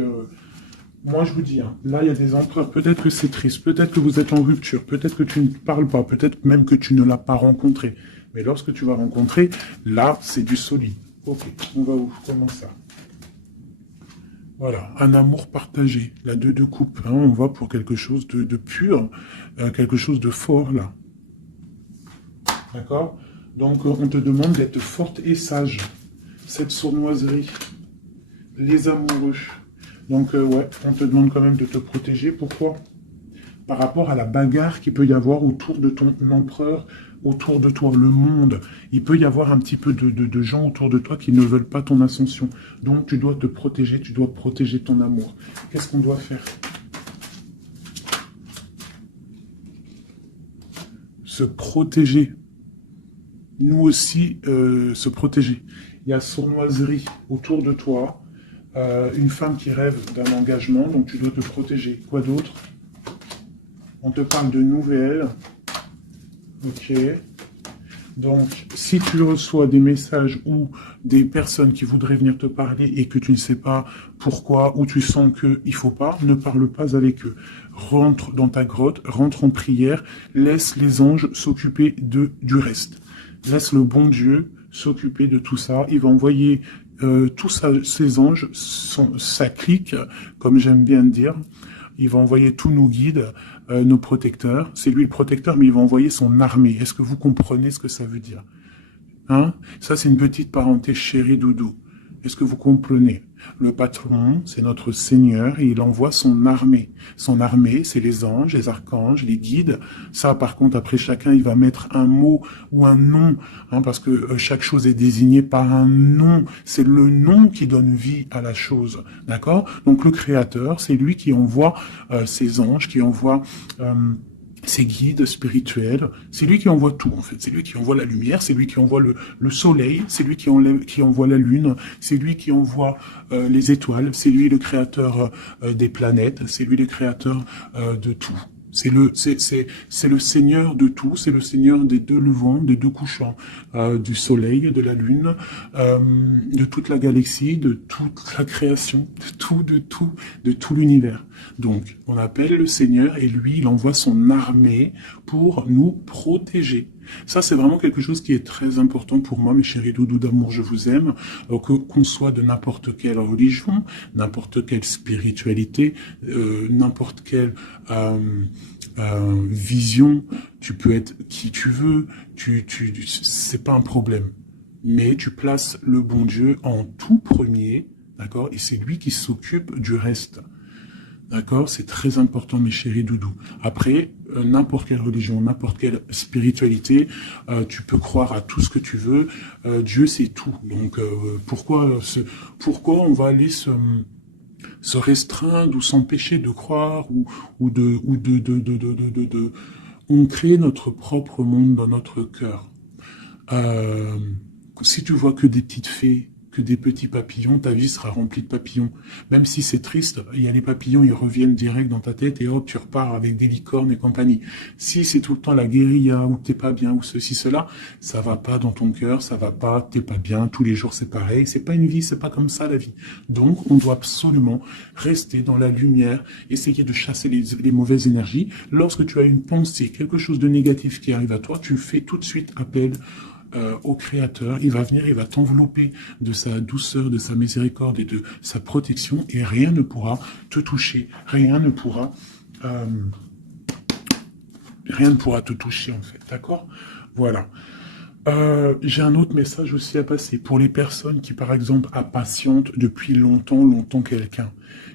moi je vous dis, hein, là il y a des empereurs, peut-être que c'est triste, peut-être que vous êtes en rupture, peut-être que tu ne parles pas, peut-être même que tu ne l'as pas rencontré. Mais lorsque tu vas rencontrer, là c'est du solide. Ok, on va où? Comment ça? Voilà, un amour partagé, la deux de coupe, hein, on va pour quelque chose de pur, quelque chose de fort là. D'accord? Donc on te demande d'être forte et sage. Cette sournoiserie, les amoureux. Donc ouais, on te demande quand même de te protéger. Pourquoi? Par rapport à la bagarre qu'il peut y avoir autour de ton empereur, autour de toi, le monde. Il peut y avoir un petit peu de gens autour de toi qui ne veulent pas ton ascension. Donc tu dois te protéger, tu dois protéger ton amour. Qu'est-ce qu'on doit faire? Se protéger. Nous aussi, se protéger. Il y a sournoiserie autour de toi. Une femme qui rêve d'un engagement, donc tu dois te protéger. Quoi d'autre? On te parle de nouvelles. Ok. Donc, si tu reçois des messages ou des personnes qui voudraient venir te parler et que tu ne sais pas pourquoi, ou tu sens qu'il ne faut pas, ne parle pas avec eux. Rentre dans ta grotte, rentre en prière, laisse les anges s'occuper du reste. Laisse le bon Dieu s'occuper de tout ça. Il va envoyer ses anges, sa clique, comme j'aime bien dire. Il va envoyer tous nos guides, nos protecteurs. C'est lui le protecteur, mais il va envoyer son armée. Est-ce que vous comprenez ce que ça veut dire? Hein? Ça, c'est une petite parenthèse chérie doudou. Est-ce que vous comprenez? Le patron, c'est notre Seigneur, et il envoie son armée. Son armée, c'est les anges, les archanges, les guides. Ça, par contre, après, chacun, il va mettre un mot ou un nom, hein, parce que chaque chose est désignée par un nom. C'est le nom qui donne vie à la chose, d'accord? Donc, le Créateur, c'est lui qui envoie ses anges, qui envoie... ses guides spirituels, c'est lui qui envoie tout en fait, c'est lui qui envoie la lumière, c'est lui qui envoie le soleil, c'est lui qui envoie la lune, c'est lui qui envoie les étoiles, c'est lui le créateur des planètes, c'est lui le créateur de tout. C'est le Seigneur de tout, c'est le Seigneur des deux levants, des deux couchants, du soleil, de la lune, de toute la galaxie, de toute la création, de tout l'univers. Donc, on appelle le Seigneur et lui, il envoie son armée pour nous protéger. Ça, c'est vraiment quelque chose qui est très important pour moi, mes chéris doudous d'amour, je vous aime, qu'on soit de n'importe quelle religion, n'importe quelle spiritualité, n'importe quelle vision, tu peux être qui tu veux, c'est pas un problème. Mais tu places le bon Dieu en tout premier, d'accord, et c'est lui qui s'occupe du reste. D'accord? C'est très important, mes chéris doudous. Après, n'importe quelle religion, n'importe quelle spiritualité, tu peux croire à tout ce que tu veux. Dieu, c'est tout. Donc, pourquoi on va aller se restreindre ou s'empêcher de croire on crée notre propre monde dans notre cœur. Si tu vois que des petites fées, que des petits papillons, ta vie sera remplie de papillons. Même si c'est triste, il y a les papillons, ils reviennent direct dans ta tête et hop, tu repars avec des licornes et compagnie. Si c'est tout le temps la guérilla, ou t'es pas bien, ou ceci, cela, ça va pas dans ton cœur, ça va pas, t'es pas bien, tous les jours c'est pareil, c'est pas une vie, c'est pas comme ça la vie. Donc, on doit absolument rester dans la lumière, essayer de chasser les mauvaises énergies. Lorsque tu as une pensée, quelque chose de négatif qui arrive à toi, tu fais tout de suite appel au Créateur, il va venir, il va t'envelopper de sa douceur, de sa miséricorde et de sa protection, et rien ne pourra te toucher, rien ne pourra te toucher en fait, d'accord? Voilà. J'ai un autre message aussi à passer pour les personnes qui, par exemple, impatientent depuis longtemps quelqu'un.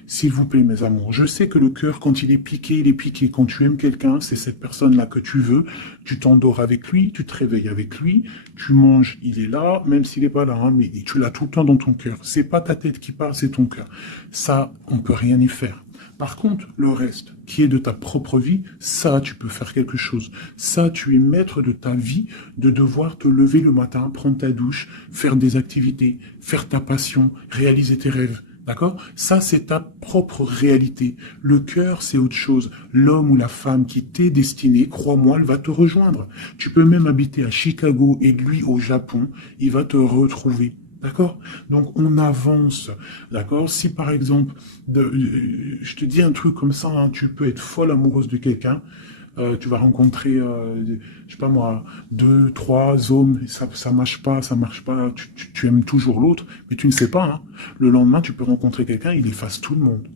S'il vous plaît, mes amours, je sais que le cœur, quand il est piqué, il est piqué. Quand tu aimes quelqu'un, c'est cette personne-là que tu veux. Tu t'endors avec lui, tu te réveilles avec lui, tu manges, il est là, même s'il n'est pas là, hein, mais tu l'as tout le temps dans ton cœur. C'est pas ta tête qui parle, c'est ton cœur. Ça, on peut rien y faire. Par contre, le reste, qui est de ta propre vie, ça, tu peux faire quelque chose. Ça, tu es maître de ta vie, de devoir te lever le matin, prendre ta douche, faire des activités, faire ta passion, réaliser tes rêves. D'accord? Ça, c'est ta propre réalité. Le cœur, c'est autre chose. L'homme ou la femme qui t'est destiné, crois-moi, elle va te rejoindre. Tu peux même habiter à Chicago et lui au Japon, il va te retrouver. D'accord? Donc, on avance. D'accord? Si, par exemple, je te dis un truc comme ça, hein, tu peux être folle amoureuse de quelqu'un, tu vas rencontrer, je sais pas moi, 2, 3 hommes, ça marche pas, tu aimes toujours l'autre, mais tu ne sais pas, hein. Le lendemain, tu peux rencontrer quelqu'un, il efface tout le monde.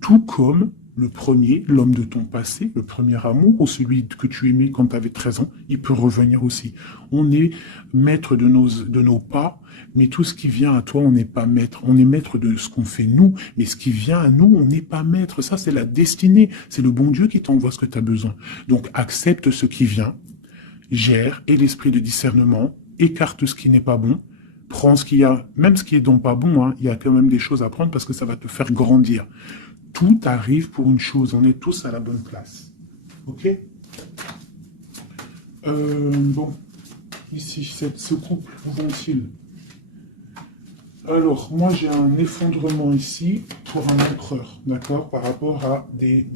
Tout comme le premier, l'homme de ton passé, le premier amour, ou celui que tu aimais quand tu avais 13 ans, il peut revenir aussi. On est maître de nos pas, mais tout ce qui vient à toi, on n'est pas maître. On est maître de ce qu'on fait nous, mais ce qui vient à nous, on n'est pas maître. Ça, c'est la destinée. C'est le bon Dieu qui t'envoie ce que tu as besoin. Donc, accepte ce qui vient, gère, et l'esprit de discernement, écarte ce qui n'est pas bon, prends ce qu'il y a, même ce qui est donc pas bon, hein, il y a quand même des choses à prendre parce que ça va te faire grandir. Tout arrive pour une chose, on est tous à la bonne place. Ok? Bon, ici, ce couple, où vont-ils? Alors, moi, j'ai un effondrement ici pour un empereur, d'accord? Par rapport à des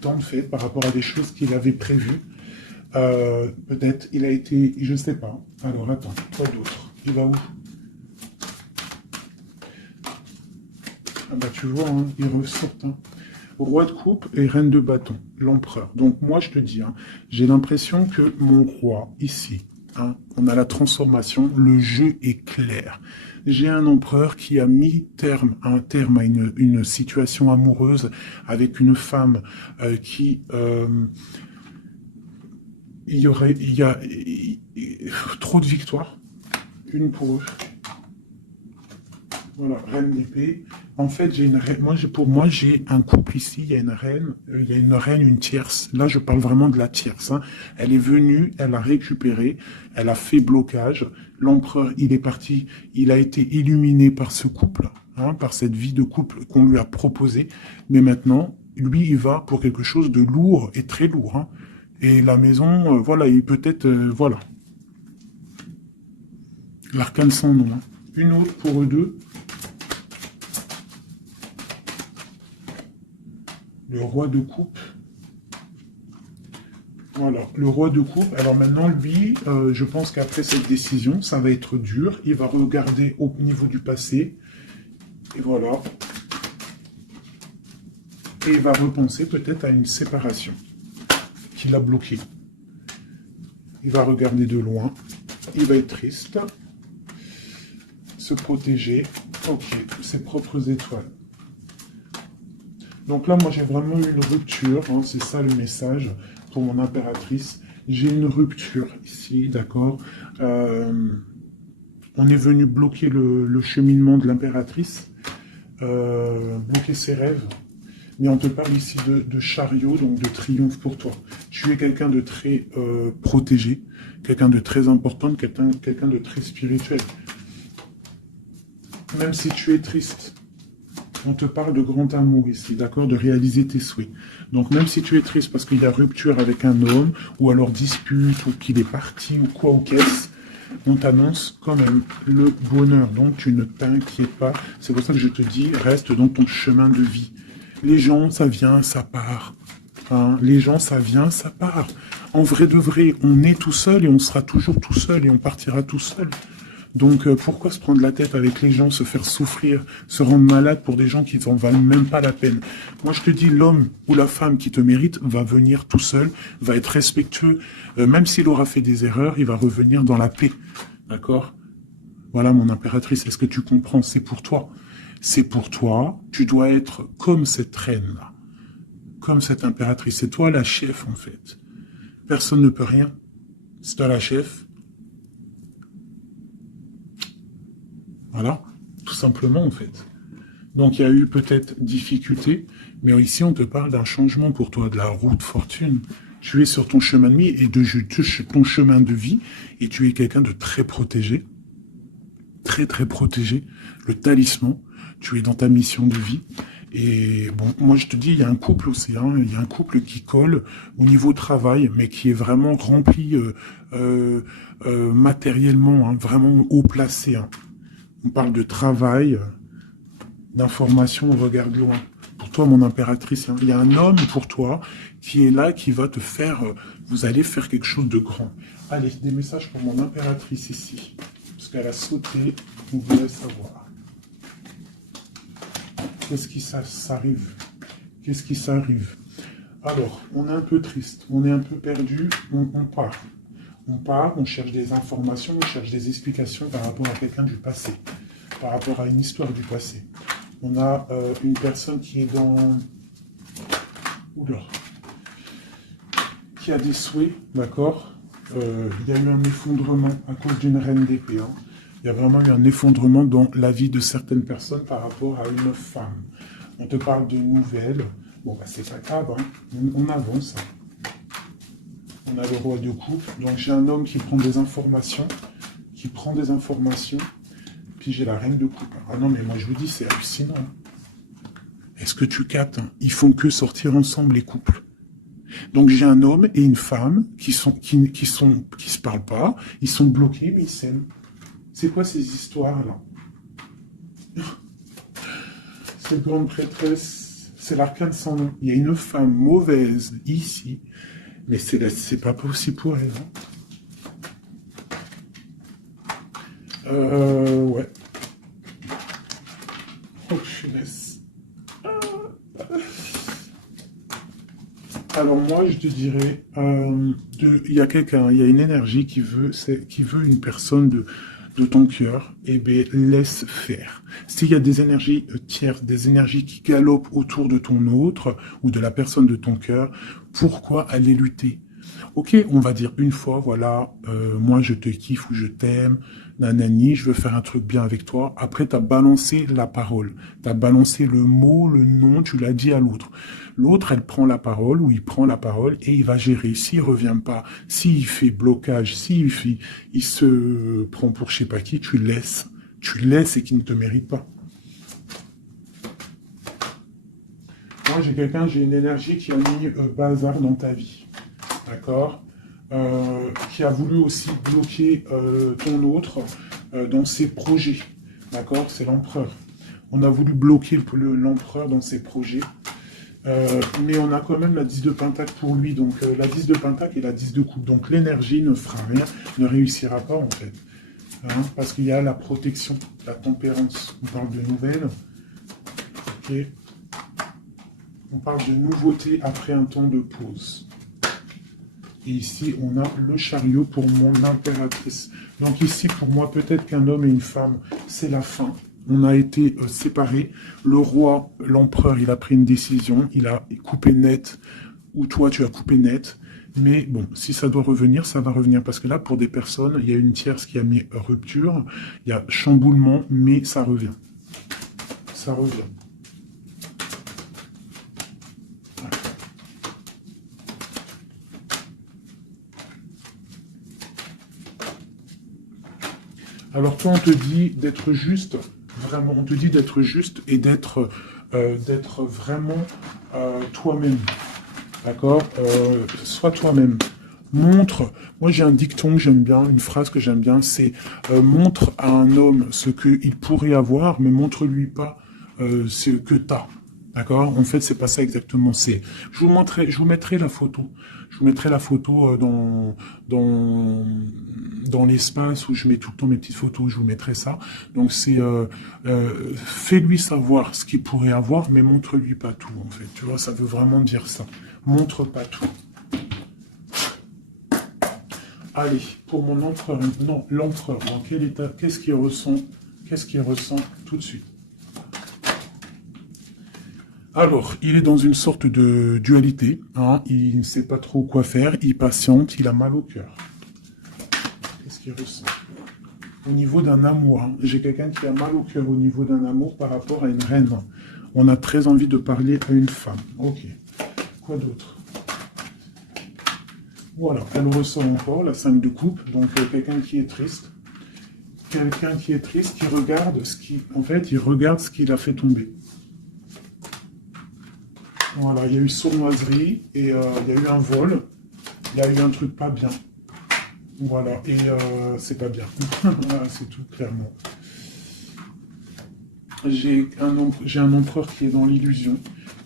temps de fête, par rapport à des choses qu'il avait prévues. Peut-être, il a été, je sais pas. Alors, attends, quoi d'autre? Il va où? Ah bah tu vois, hein, ils ressortent. Hein. Roi de coupe et reine de bâton, l'empereur. Donc moi je te dis, hein, j'ai l'impression que mon roi, ici, hein. On a la transformation, le jeu est clair. J'ai un empereur qui a mis un terme à une situation amoureuse avec une femme qui... il y a trop de victoires, une pour eux. Voilà, reine d'épée. En fait, j'ai une reine. Pour moi, j'ai un couple ici. Il y a une reine, une tierce. Là, je parle vraiment de la tierce, hein. Elle est venue, elle a récupéré, elle a fait blocage. L'empereur, il est parti. Il a été illuminé par ce couple, hein, par cette vie de couple qu'on lui a proposée. Mais maintenant, lui, il va pour quelque chose de lourd et très lourd, hein. Et la maison, voilà, il peut-être, voilà. L'arcane sans nom, hein. Une autre pour eux deux. Le roi de coupe. Voilà, le roi de coupe. Alors maintenant, lui, je pense qu'après cette décision, ça va être dur. Il va regarder au niveau du passé. Et voilà. Et il va repenser peut-être à une séparation qui l'a bloqué. Il va regarder de loin. Il va être triste. Se protéger. Ok, ses propres étoiles. Donc là, moi, j'ai vraiment eu une rupture, hein, c'est ça le message pour mon impératrice. J'ai une rupture ici, d'accord. On est venu bloquer le cheminement de l'impératrice, bloquer ses rêves. Mais on te parle ici de chariot, donc de triomphe pour toi. Tu es quelqu'un de très protégé, quelqu'un de très important, quelqu'un de très spirituel. Même si tu es triste, on te parle de grand amour ici, d'accord, de réaliser tes souhaits. Donc même si tu es triste parce qu'il y a rupture avec un homme, ou alors dispute, ou qu'il est parti, ou quoi ou qu'est-ce, on t'annonce quand même le bonheur. Donc tu ne t'inquiètes pas. C'est pour ça que je te dis, reste dans ton chemin de vie. Les gens, ça vient, ça part. Hein, les gens, ça vient, ça part. En vrai de vrai, on est tout seul et on sera toujours tout seul et on partira tout seul. Donc pourquoi se prendre la tête avec les gens, se faire souffrir, se rendre malade pour des gens qui n'en valent même pas la peine? Moi je te dis, l'homme ou la femme qui te mérite va venir tout seul, va être respectueux, même s'il aura fait des erreurs, il va revenir dans la paix. D'accord? Voilà mon impératrice, est-ce que tu comprends? C'est pour toi. C'est pour toi, tu dois être comme cette reine-là, comme cette impératrice. C'est toi la chef en fait. Personne ne peut rien. C'est toi la chef. Voilà, tout simplement en fait. Donc il y a eu peut-être difficulté, mais ici on te parle d'un changement pour toi, de la roue de fortune. Tu es sur ton chemin de vie et ton chemin de vie, et tu es quelqu'un de très protégé, très très protégé. Le talisman, tu es dans ta mission de vie. Et bon, moi je te dis, il y a un couple aussi, hein, il y a un couple qui colle au niveau travail, mais qui est vraiment rempli matériellement, hein, vraiment haut placé, hein. On parle de travail, d'information, on regarde loin. Pour toi, mon impératrice, hein, il y a un homme pour toi qui est là, qui va te faire... vous allez faire quelque chose de grand. Allez, des messages pour mon impératrice ici. Parce qu'elle a sauté, on voulait savoir. Qu'est-ce qui s'arrive? Qu'est-ce qui s'arrive? Alors, on est un peu triste, on est un peu perdu, on part. On part, on cherche des informations, on cherche des explications par rapport à quelqu'un du passé, par rapport à une histoire du passé. On a une personne qui est dans... Oula. Qui a des souhaits, d'accord. Il y a eu un effondrement à cause d'une reine d'épée. Hein. Il y a vraiment eu un effondrement dans la vie de certaines personnes par rapport à une femme. On te parle de nouvelles. Bon, bah, c'est pas grave, hein. On avance. Hein. On a le roi de coupe. Donc j'ai un homme qui prend des informations. Puis j'ai la reine de coupe. Ah non, mais moi je vous dis, c'est hallucinant. Est-ce que tu captes? Ils font que sortir ensemble, les couples. Donc j'ai un homme et une femme qui se parlent pas. Ils sont bloqués, mais ils s'aiment. C'est quoi ces histoires-là? Cette grande prêtresse, c'est l'arcane sans nom. Il y a une femme mauvaise ici. Mais c'est pas possible pour elle. Hein. Ouais. Oh, punaise. Alors moi, je te dirais, il y a quelqu'un, il y a une énergie qui veut une personne de ton cœur, eh bien, laisse faire. S'il y a des énergies tierces, des énergies qui galopent autour de ton autre ou de la personne de ton cœur, pourquoi aller lutter? Ok, on va dire une fois, voilà, moi je te kiffe ou je t'aime, nanani, je veux faire un truc bien avec toi. Après, tu as balancé la parole, tu as balancé le mot, le nom, tu l'as dit à l'autre. L'autre, elle prend la parole ou il prend la parole et il va gérer. S'il revient pas, s'il fait blocage, il se prend pour je sais pas qui, tu laisses. Tu laisses et qu'il ne te mérite pas. Moi, j'ai une énergie qui a mis bazar dans ta vie. D'accord, qui a voulu aussi bloquer ton autre dans ses projets. D'accord, c'est l'empereur. On a voulu bloquer l'empereur dans ses projets. Mais on a quand même la 10 de pentacle pour lui. Donc la 10 de pentacle et la 10 de coupe. Donc l'énergie ne fera rien, ne réussira pas en fait. Hein, parce qu'il y a la protection, la tempérance. On parle de nouvelles. Ok. On parle de nouveauté après un temps de pause. Et ici, on a le chariot pour mon impératrice. Donc ici, pour moi, peut-être qu'un homme et une femme, c'est la fin. On a été séparés. Le roi, l'empereur, il a pris une décision. Il a coupé net, ou toi, tu as coupé net. Mais bon, si ça doit revenir, ça va revenir. Parce que là, pour des personnes, il y a une tierce qui a mis rupture. Il y a chamboulement, mais ça revient. Ça revient. Alors toi, on te dit d'être juste, vraiment, on te dit d'être juste et d'être vraiment toi-même. D'accord, sois toi-même. Montre, moi j'ai un dicton que j'aime bien, une phrase que j'aime bien, c'est montre à un homme ce qu'il pourrait avoir, mais montre-lui pas ce que tu as. D'accord? En fait, c'est pas ça exactement. Je vous mettrai la photo. Je vous mettrai la photo dans l'espace où je mets tout le temps mes petites photos. Je vous mettrai ça. Donc c'est fais-lui savoir ce qu'il pourrait avoir, mais montre-lui pas tout. En fait, tu vois, ça veut vraiment dire ça. Montre pas tout. Allez, pour mon empereur, non, l'empereur. Dans quel état? Qu'est-ce qu'il ressent? Qu'est-ce qu'il ressent tout de suite? Alors, il est dans une sorte de dualité, hein, il ne sait pas trop quoi faire, il patiente, il a mal au cœur. Qu'est-ce qu'il ressent? Au niveau d'un amour, hein, j'ai quelqu'un qui a mal au cœur au niveau d'un amour par rapport à une reine. On a très envie de parler à une femme. Ok. Quoi d'autre? Voilà, elle ressent encore la 5 de coupe, donc quelqu'un qui est triste. Quelqu'un qui est triste, qui regarde en fait, il regarde ce qu'il a fait tomber. Voilà, il y a eu sournoiserie et il y a eu un vol. Il y a eu un truc pas bien. Voilà, et c'est pas bien. Voilà, c'est tout, clairement. J'ai un empereur qui est dans l'illusion.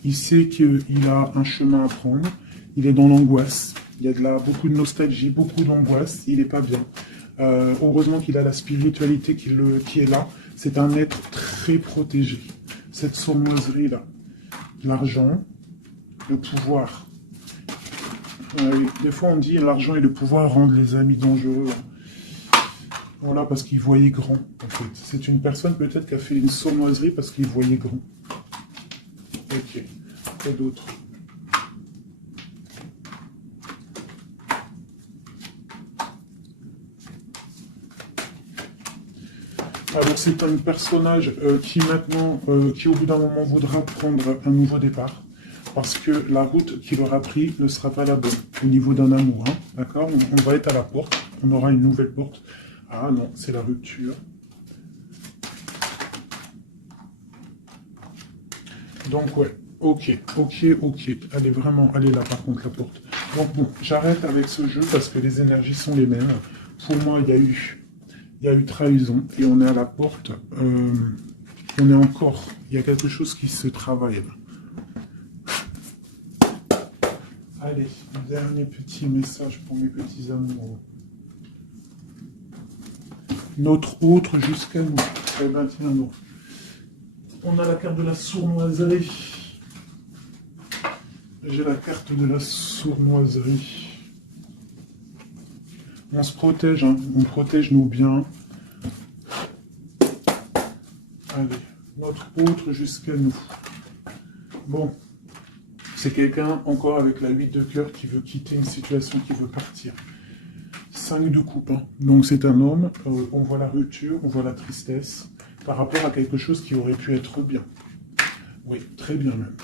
Il sait qu'il a un chemin à prendre. Il est dans l'angoisse. Il y a beaucoup de nostalgie, beaucoup d'angoisse. Il n'est pas bien. Heureusement qu'il a la spiritualité qui est là. C'est un être très protégé. Cette sournoiserie-là. L'argent, le pouvoir. Des fois, on dit l'argent et le pouvoir rendent les amis dangereux. Voilà, parce qu'il voyait grand, en fait. C'est une personne peut-être qui a fait une sournoiserie parce qu'il voyait grand. Ok. Quoi d'autre? Alors, c'est un personnage qui maintenant, qui au bout d'un moment voudra prendre un nouveau départ. Parce que la route qu'il aura pris ne sera pas la bonne au niveau d'un amour. Hein, d'accord, on va être à la porte. On aura une nouvelle porte. Ah non, c'est la rupture. Donc ouais, ok. Elle est vraiment, elle est là par contre la porte. Donc bon, j'arrête avec ce jeu parce que les énergies sont les mêmes. Pour moi, il y a eu trahison et on est à la porte. On est encore, il y a quelque chose qui se travaille là. Allez, dernier petit message pour mes petits amoureux. Notre autre jusqu'à nous. Eh ben tiens, non. On a la carte de la sournoiserie. J'ai la carte de la sournoiserie. On se protège, hein. On protège nos biens. Allez, notre autre jusqu'à nous. Bon, c'est quelqu'un encore avec la 8 de cœur qui veut quitter une situation, qui veut partir. 5 de coupe, hein. Donc c'est un homme, on voit la rupture, on voit la tristesse, par rapport à quelque chose qui aurait pu être bien. Oui, très bien même.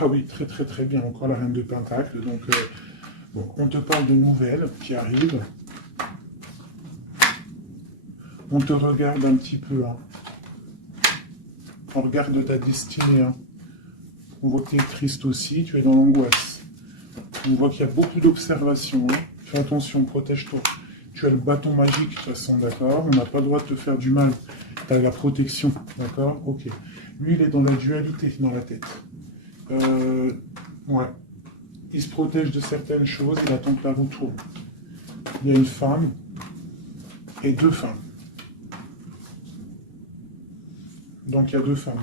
Ah oui, très très très bien, encore la reine de Pentacle. Donc, bon, on te parle de nouvelles qui arrivent. On te regarde un petit peu, hein. On regarde ta destinée, hein. On voit que tu es triste aussi, tu es dans l'angoisse. On voit qu'il y a beaucoup d'observations, hein. Fais attention, protège-toi. Tu as le bâton magique, de toute façon, d'accord? On n'a pas le droit de te faire du mal. Tu as la protection, d'accord? Ok. Lui, il est dans la dualité, dans la tête. Ouais. Il se protège de certaines choses, il attend que la roue tourne. Il y a une femme et 2 femmes. Donc il y a 2 femmes.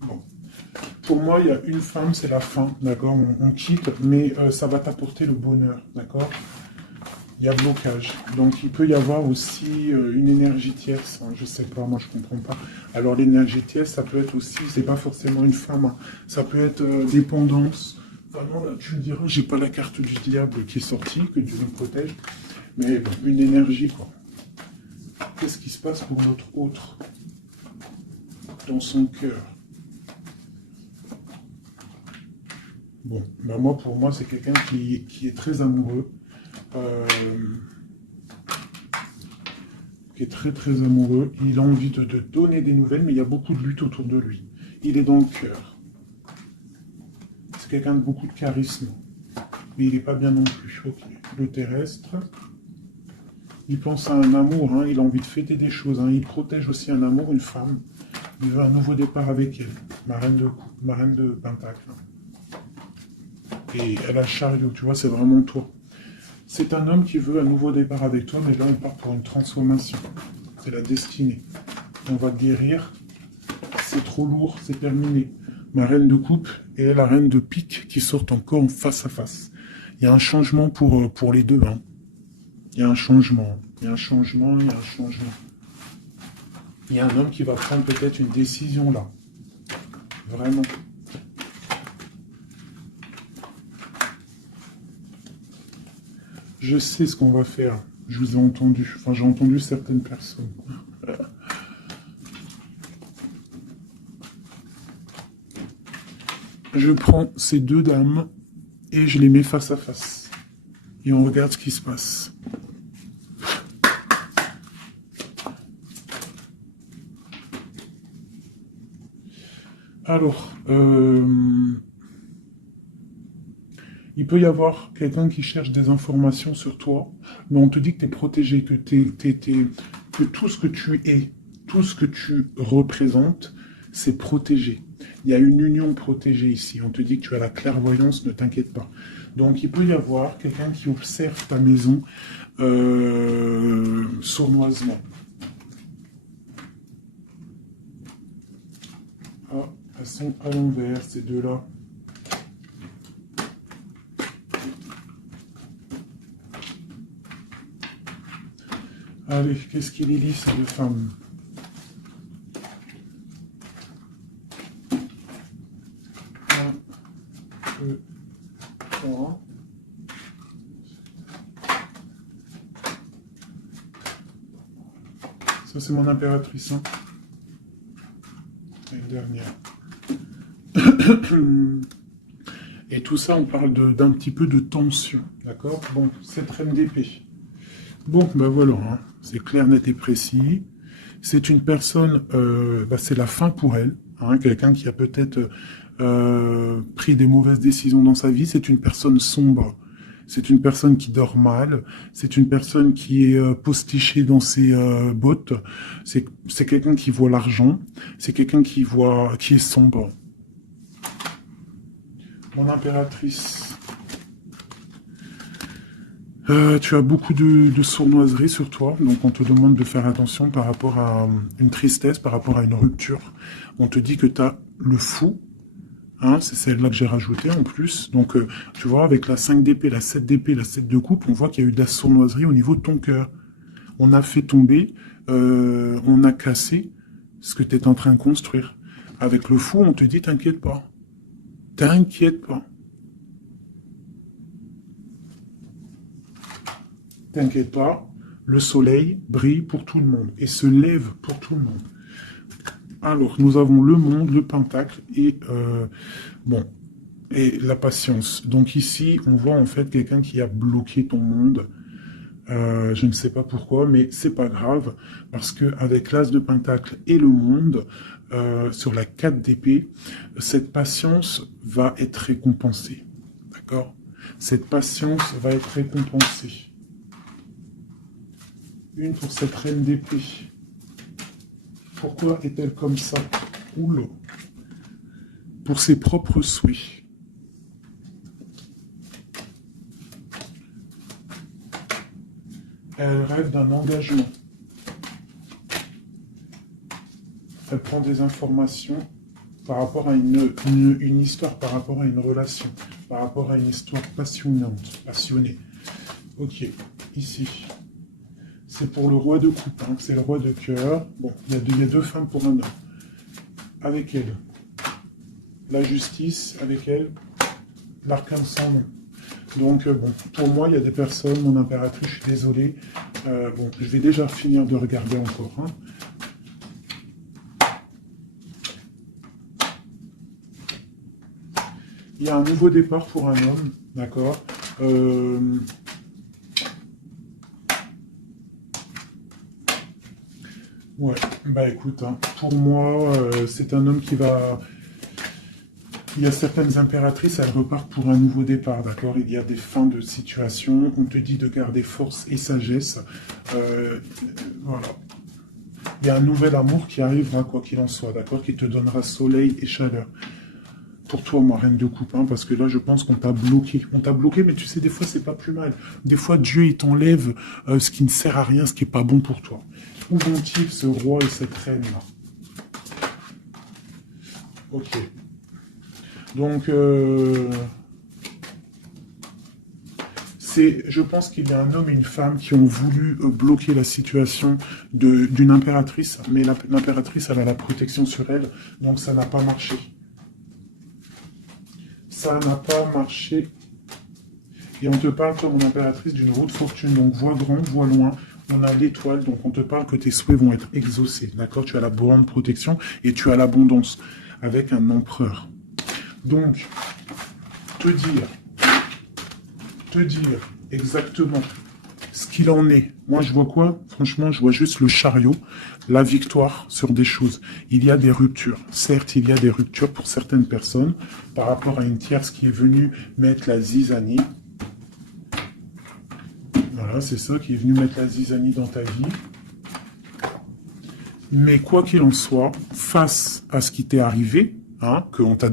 Bon. Pour moi, il y a une femme, c'est la fin, d'accord? On quitte, mais ça va t'apporter le bonheur, d'accord? Il y a blocage. Donc, il peut y avoir aussi une énergie tierce. Hein, je sais pas, moi, je comprends pas. Alors, l'énergie tierce, ça peut être aussi, c'est pas forcément une femme. Hein, ça peut être dépendance. Vraiment, là, tu me diras, j'ai pas la carte du diable qui est sortie, que Dieu nous protège. Mais bon, une énergie, quoi. Qu'est-ce qui se passe pour notre autre dans son cœur? Bon, ben moi, pour moi, c'est quelqu'un qui est très amoureux. Qui est très très amoureux, il a envie de donner des nouvelles, mais il y a beaucoup de lutte autour de lui. Il est dans le cœur. C'est quelqu'un de beaucoup de charisme, mais il n'est pas bien non plus. Ok. Le terrestre, il pense à un amour, hein, il a envie de fêter des choses, hein, il protège aussi un amour, une femme, il veut un nouveau départ avec elle, ma reine de Pentacle. Et elle a le chariot, tu vois, c'est vraiment toi. C'est un homme qui veut un nouveau départ avec toi, mais là on part pour une transformation. C'est la destinée. On va guérir. C'est trop lourd, c'est terminé. Ma reine de coupe et la reine de pique qui sortent encore en face à face. Il y a un changement pour les deux. Hein. Il y a un changement. Il y a un changement, il y a un changement. Il y a un homme qui va prendre peut-être une décision là. Vraiment. Je sais ce qu'on va faire. Je vous ai entendu. Enfin, j'ai entendu certaines personnes. Je prends ces 2 dames et je les mets face à face. Et on regarde ce qui se passe. Alors, il peut y avoir quelqu'un qui cherche des informations sur toi, mais on te dit que tu es protégé, que tout ce que tu es, tout ce que tu représentes, c'est protégé. Il y a une union protégée ici. On te dit que tu as la clairvoyance, ne t'inquiète pas. Donc il peut y avoir quelqu'un qui observe ta maison sournoisement. Ah, elles sont à l'envers, ces deux-là. Allez, qu'est-ce qu'il est lisse de femme? Un, deux, trois. Ça, c'est mon impératrice. Hein. Et une dernière. Et tout ça, on parle d'un petit peu de tension. D'accord? Bon, cette reine d'épée. Bon, ben voilà, hein. C'est clair, net et précis. C'est une personne, c'est la fin pour elle. Hein, quelqu'un qui a peut-être pris des mauvaises décisions dans sa vie. C'est une personne sombre. C'est une personne qui dort mal. C'est une personne qui est postichée dans ses bottes. C'est quelqu'un qui voit l'argent. C'est quelqu'un qui est sombre. Mon impératrice. Tu as beaucoup de sournoiserie sur toi, donc on te demande de faire attention par rapport à une tristesse, par rapport à une rupture. On te dit que tu as le fou, hein, c'est celle-là que j'ai rajoutée en plus. Donc, tu vois, avec la 5 d'épée, la 7 d'épée, la 7 de coupe, on voit qu'il y a eu de la sournoiserie au niveau de ton cœur. On a fait tomber, on a cassé ce que tu es en train de construire. Avec le fou, on te dit, t'inquiète pas. T'inquiète pas. T'inquiète pas, le soleil brille pour tout le monde et se lève pour tout le monde. Alors, nous avons le monde, le pentacle et bon et la patience. Donc ici, on voit en fait quelqu'un qui a bloqué ton monde. Je ne sais pas pourquoi, mais c'est pas grave parce que avec l'as de pentacle et le monde sur la 4 d'épée, cette patience va être récompensée. D'accord? Cette patience va être récompensée. Une pour cette reine d'épée. Pourquoi est-elle comme ça? Oula. Pour ses propres souhaits. Elle rêve d'un engagement. Elle prend des informations par rapport à une histoire, par rapport à une relation, par rapport à une histoire passionnante, passionnée. Ok, ici. C'est pour le roi de coupe, hein, c'est le roi de cœur. Bon, il y a deux femmes pour un homme. Avec elle, la justice, avec elle, l'arcane sans nom. Donc, bon, pour moi, il y a des personnes, mon impératrice, je suis désolé. Bon, je vais déjà finir de regarder encore. Hein. Il y a un nouveau départ pour un homme, d'accord. Ouais, bah écoute, hein, pour moi, c'est un homme qui va... Il y a certaines impératrices, elles repartent pour un nouveau départ, d'accord? Il y a des fins de situation, on te dit de garder force et sagesse. Voilà. Il y a un nouvel amour qui arrivera, quoi qu'il en soit, d'accord? Qui te donnera soleil et chaleur. Pour toi, ma reine de coupe, hein, parce que là, je pense qu'on t'a bloqué. On t'a bloqué, mais tu sais, des fois, c'est pas plus mal. Des fois, Dieu, il t'enlève ce qui ne sert à rien, ce qui est pas bon pour toi. Où vont-ils, ce roi et cette reine-là? Ok. Donc, je pense qu'il y a un homme et une femme qui ont voulu bloquer la situation d'une impératrice, mais l'impératrice, elle a la protection sur elle, donc ça n'a pas marché. Ça n'a pas marché. Et on te parle, comme mon impératrice, d'une route fortune, donc vois grand, vois loin. On a l'étoile, donc on te parle que tes souhaits vont être exaucés, d'accord? Tu as la grande protection et tu as l'abondance, avec un empereur. Donc, te dire exactement ce qu'il en est. Moi, je vois quoi? Franchement, je vois juste le chariot, la victoire sur des choses. Il y a des ruptures. Certes, il y a des ruptures pour certaines personnes par rapport à une tierce qui est venue mettre la zizanie. Voilà, c'est ça, qui est venu mettre la zizanie dans ta vie. Mais quoi qu'il en soit, face à ce qui t'est arrivé, hein, qu'on t'a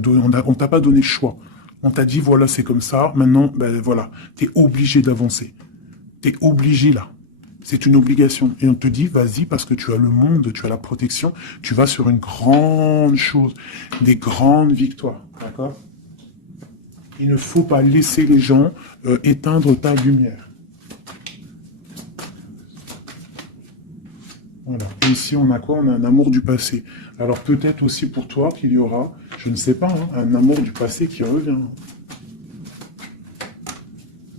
pas donné le choix. On t'a dit, voilà, c'est comme ça. Maintenant, ben voilà, t'es obligé d'avancer. T'es obligé là. C'est une obligation. Et on te dit, vas-y, parce que tu as le monde, tu as la protection, tu vas sur une grande chose, des grandes victoires. D'accord? Il ne faut pas laisser les gens éteindre ta lumière. Voilà. Et ici, on a quoi? On a un amour du passé. Alors peut-être aussi pour toi qu'il y aura, je ne sais pas, hein, un amour du passé qui revient.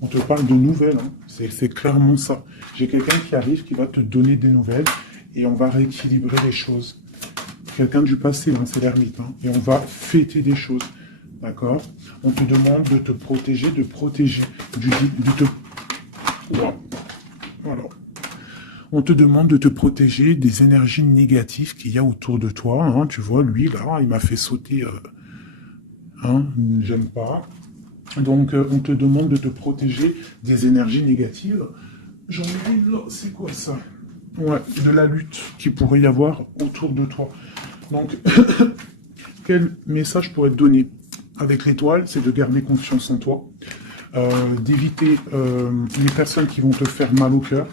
On te parle de nouvelles, hein. C'est clairement ça. J'ai quelqu'un qui arrive, qui va te donner des nouvelles, et on va rééquilibrer les choses. Quelqu'un du passé, hein, c'est l'ermite, hein, et on va fêter des choses. D'accord? On te demande de te protéger, Voilà. On te demande de te protéger des énergies négatives qu'il y a autour de toi. Hein. Tu vois, lui, là, il m'a fait sauter. Hein, j'aime pas. Donc, on te demande de te protéger des énergies négatives. J'en ai une là, c'est quoi ça? Ouais, de la lutte qu'il pourrait y avoir autour de toi. Donc, quel message pourrait te donner avec l'étoile? C'est de garder confiance en toi. d'éviter les personnes qui vont te faire mal au cœur.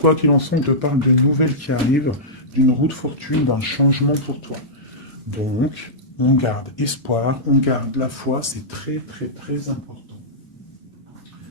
Quoi qu'il en soit, on te parle de nouvelles qui arrivent, d'une roue de fortune, d'un changement pour toi. Donc, on garde espoir, on garde la foi, c'est très très très important.